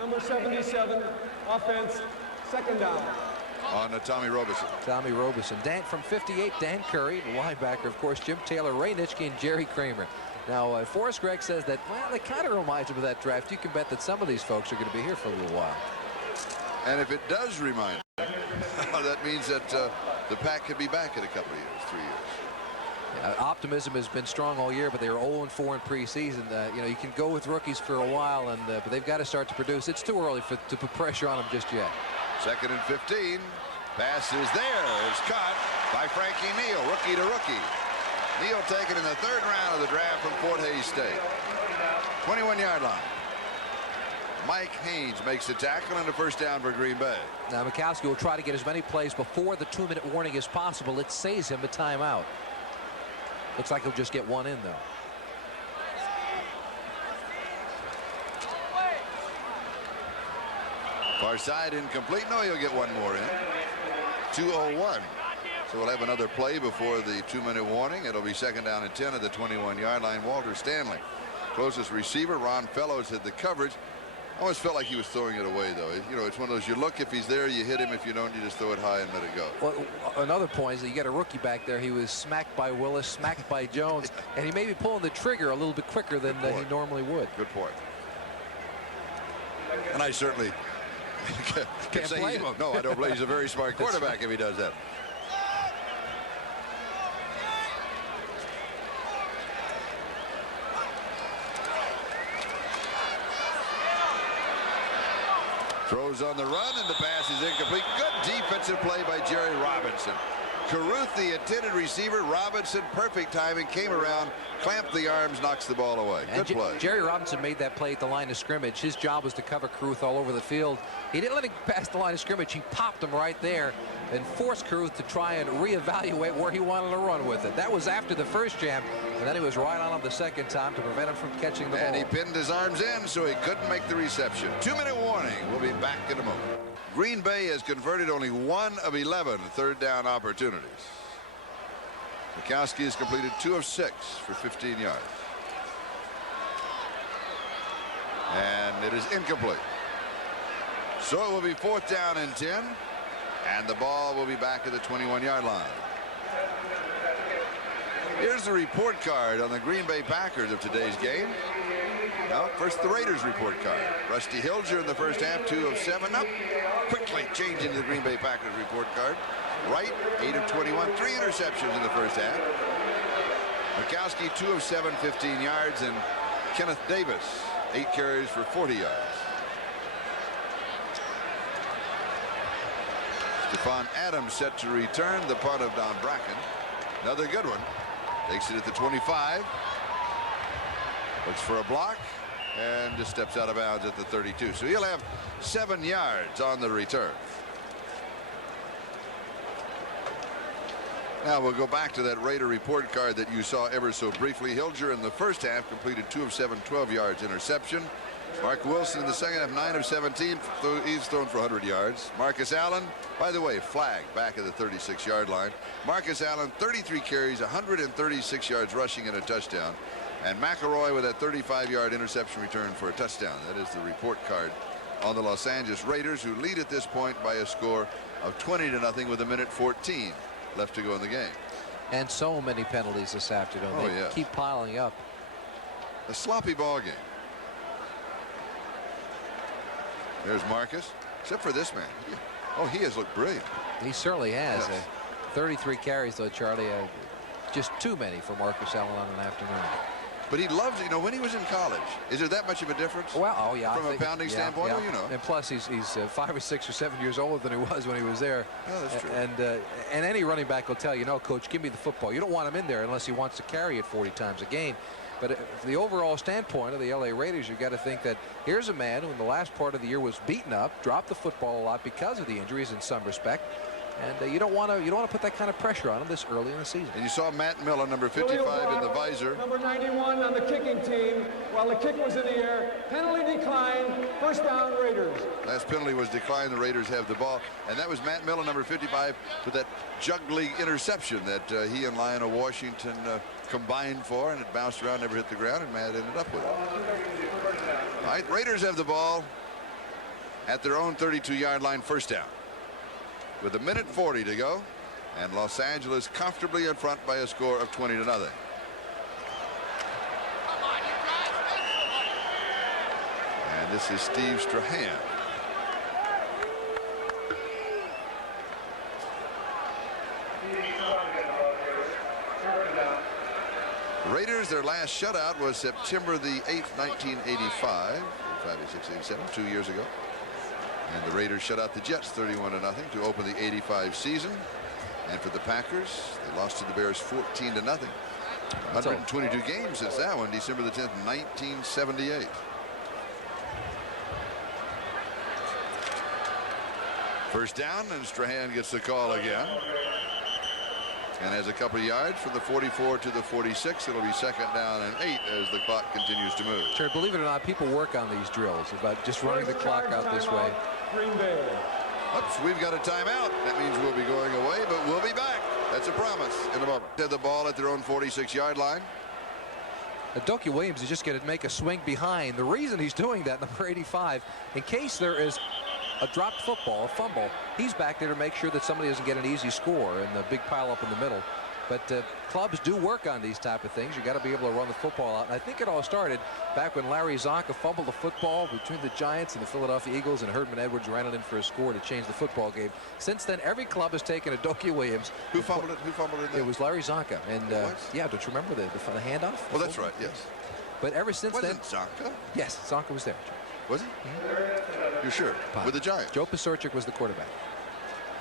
number 77, offense, second down. On Tommy Robison. Tommy Robison. From 58, Dan Curry, the linebacker, of course, Jim Taylor, Ray Nitschke, and Jerry Kramer. Now, Forrest Gregg says that, well, it kind of reminds him of that draft. You can bet that some of these folks are going to be here for a little while. And if it does remind him, that means that the Pack could be back in a couple of years, 3 years. Optimism has been strong all year, but they were 0-4 in preseason. You know, you can go with rookies for a while, but they've got to start to produce. It's too early to put pressure on them just yet. Second and 15. Pass is there. It's caught by Frankie Neal, rookie to rookie. Neal taken in the third round of the draft from Fort Hays State. 21-yard line. Mike Haynes makes the tackle and a first down for Green Bay. Now Mikowski will try to get as many plays before the 2-minute warning as possible. It saves him a timeout. Looks like he'll just get one in, though. Far side incomplete. No, he'll get one more in. 2:01. So we'll have another play before the 2-minute warning. It'll be second down and 10 at the 21-yard line. Walter Stanley, closest receiver. Ron Fellows had the coverage. I always felt like he was throwing it away, though. You know, it's one of those, you look, if he's there, you hit him. If you don't, you just throw it high and let it go. Well, another point is that you got a rookie back there. He was smacked by Willis, smacked by Jones, and he may be pulling the trigger a little bit quicker than he normally would. Good point. And I certainly can't blame him. No, I don't blame him. He's a very smart quarterback if he does that. Throws on the run, and the pass is incomplete. Good defensive play by Jerry Robinson. Carruth, the intended receiver. Robinson, perfect timing, came around, clamped the arms, knocks the ball away. Good play. Jerry Robinson made that play at the line of scrimmage. His job was to cover Carruth all over the field. He didn't let him pass the line of scrimmage. He popped him right there and forced Carruth to try and reevaluate where he wanted to run with it. That was after the first jam, and then he was right on him the second time to prevent him from catching the ball. And he pinned his arms in, so he couldn't make the reception. 2-minute warning. We'll be back in a moment. Green Bay has converted only 1 of 11 third down opportunities. Mikowski has completed 2 of 6 for 15 yards. And it is incomplete. So it will be 4th down and 10. And the ball will be back at the 21-yard line. Here's the report card on the Green Bay Packers of today's game. Now, first the Raiders report card. Rusty Hilger in the first half, 2 of 7 up. Quickly changing to the Green Bay Packers report card. Wright, 8 of 21, 3 interceptions in the first half. Mikowski, 2 of 7, 15 yards. And Kenneth Davis, 8 carries for 40 yards. Stephon Adams set to return the punt of Don Bracken. Another good one. Takes it at the 25. Looks for a block and just steps out of bounds at the 32. So he'll have 7 yards on the return. Now we'll go back to that Raider report card that you saw ever so briefly. Hilger in the first half completed 2 of 7, 12 yards interception. Mark Wilson in the second half, 9 of 17. He's thrown for 100 yards. Marcus Allen, by the way, flagged back at the 36-yard line. Marcus Allen, 33 carries, 136 yards rushing and a touchdown. And McElroy with that 35-yard interception return for a touchdown. That is the report card on the Los Angeles Raiders, who lead at this point by a score of 20-0 with 1:14 left to go in the game. And so many penalties this afternoon. Oh, they yeah. keep piling up. A sloppy ball game. There's Marcus, except for this man. Oh, he has looked brilliant. He certainly has. Yes. 33 carries, though, Charlie. Just too many for Marcus Allen on an afternoon. But he loves, you know, when he was in college, is there that much of a difference? Well, oh, yeah. From a pounding standpoint, yeah. well, you know. And plus, he's 5 or 6 or 7 years older than he was when he was there. Yeah, that's true. And any running back will tell you, no, coach, give me the football. You don't want him in there unless he wants to carry it 40 times a game. But from the overall standpoint of the LA Raiders, you've got to think that here's a man who in the last part of the year was beaten up, dropped the football a lot because of the injuries in some respect. And you don't want to put that kind of pressure on him this early in the season. And you saw Matt Millen, number 55 in the visor. Number 91 on the kicking team. While the kick was in the air, penalty declined, 1st down Raiders. Last penalty was declined. The Raiders have the ball. And that was Matt Millen, number 55, with that juggling interception that he and Lionel Washington combined for, and it bounced around, never hit the ground, and Matt ended up with it. All right, Raiders have the ball at their own 32-yard line, 1st down. With 1:40 to go, and Los Angeles comfortably in front by a score of 20-0. And this is Steve Strahan. Raiders, their last shutout was September the 8th, 1985. 5, 6, 8, 7, 2 years ago. And the Raiders shut out the Jets 31-0 to open the 85 season. And for the Packers, they lost to the Bears 14-0. 122 games since that one, December the 10th, 1978. First down, and Strahan gets the call again. And has a couple of yards from the 44 to the 46. It'll be 2nd down and 8 as the clock continues to move. Sure, believe it or not, people work on these drills about just running the clock out this way. Green Bay. Oops, we've got a timeout. That means we'll be going away, but we'll be back. That's a promise in a moment. Had the ball at their own 46-yard line. Adokia Williams is just going to make a swing behind. The reason he's doing that, number 85, in case there is a dropped football, a fumble, he's back there to make sure that somebody doesn't get an easy score and the big pile up in the middle. But clubs do work on these type of things. You got to be able to run the football out. And I think it all started back when Larry Zonka fumbled the football between the Giants and the Philadelphia Eagles, and Herdman Edwards ran it in for a score to change the football game. Since then, every club has taken Adokia Williams. Who fumbled it? Who fumbled it? It was Larry Zonka. And yeah, don't you remember the handoff? Well, that's right. Yes. But ever since then, wasn't Zonka? Yes, Zonka was there. Was he? You're sure? With the Giants. Joe Pisarcik was the quarterback.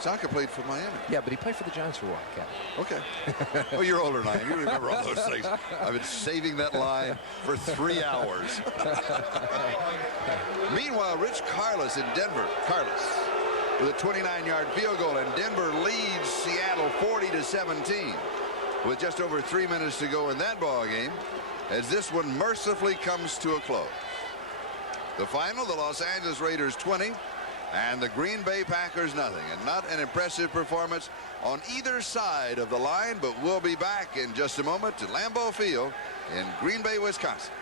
Saka played for Miami. Yeah, but he played for the Giants for a while, Captain. Okay. Oh, you're older than I am. You remember all those things. I've been saving that line for 3 hours. Meanwhile, Rich Karlis in Denver. Karlis with a 29-yard field goal, and Denver leads Seattle 40-17 with just over 3 minutes to go in that ball game, as this one mercifully comes to a close. The final, the Los Angeles Raiders 20 and the Green Bay Packers nothing. And not an impressive performance on either side of the line, but we'll be back in just a moment to Lambeau Field in Green Bay, Wisconsin.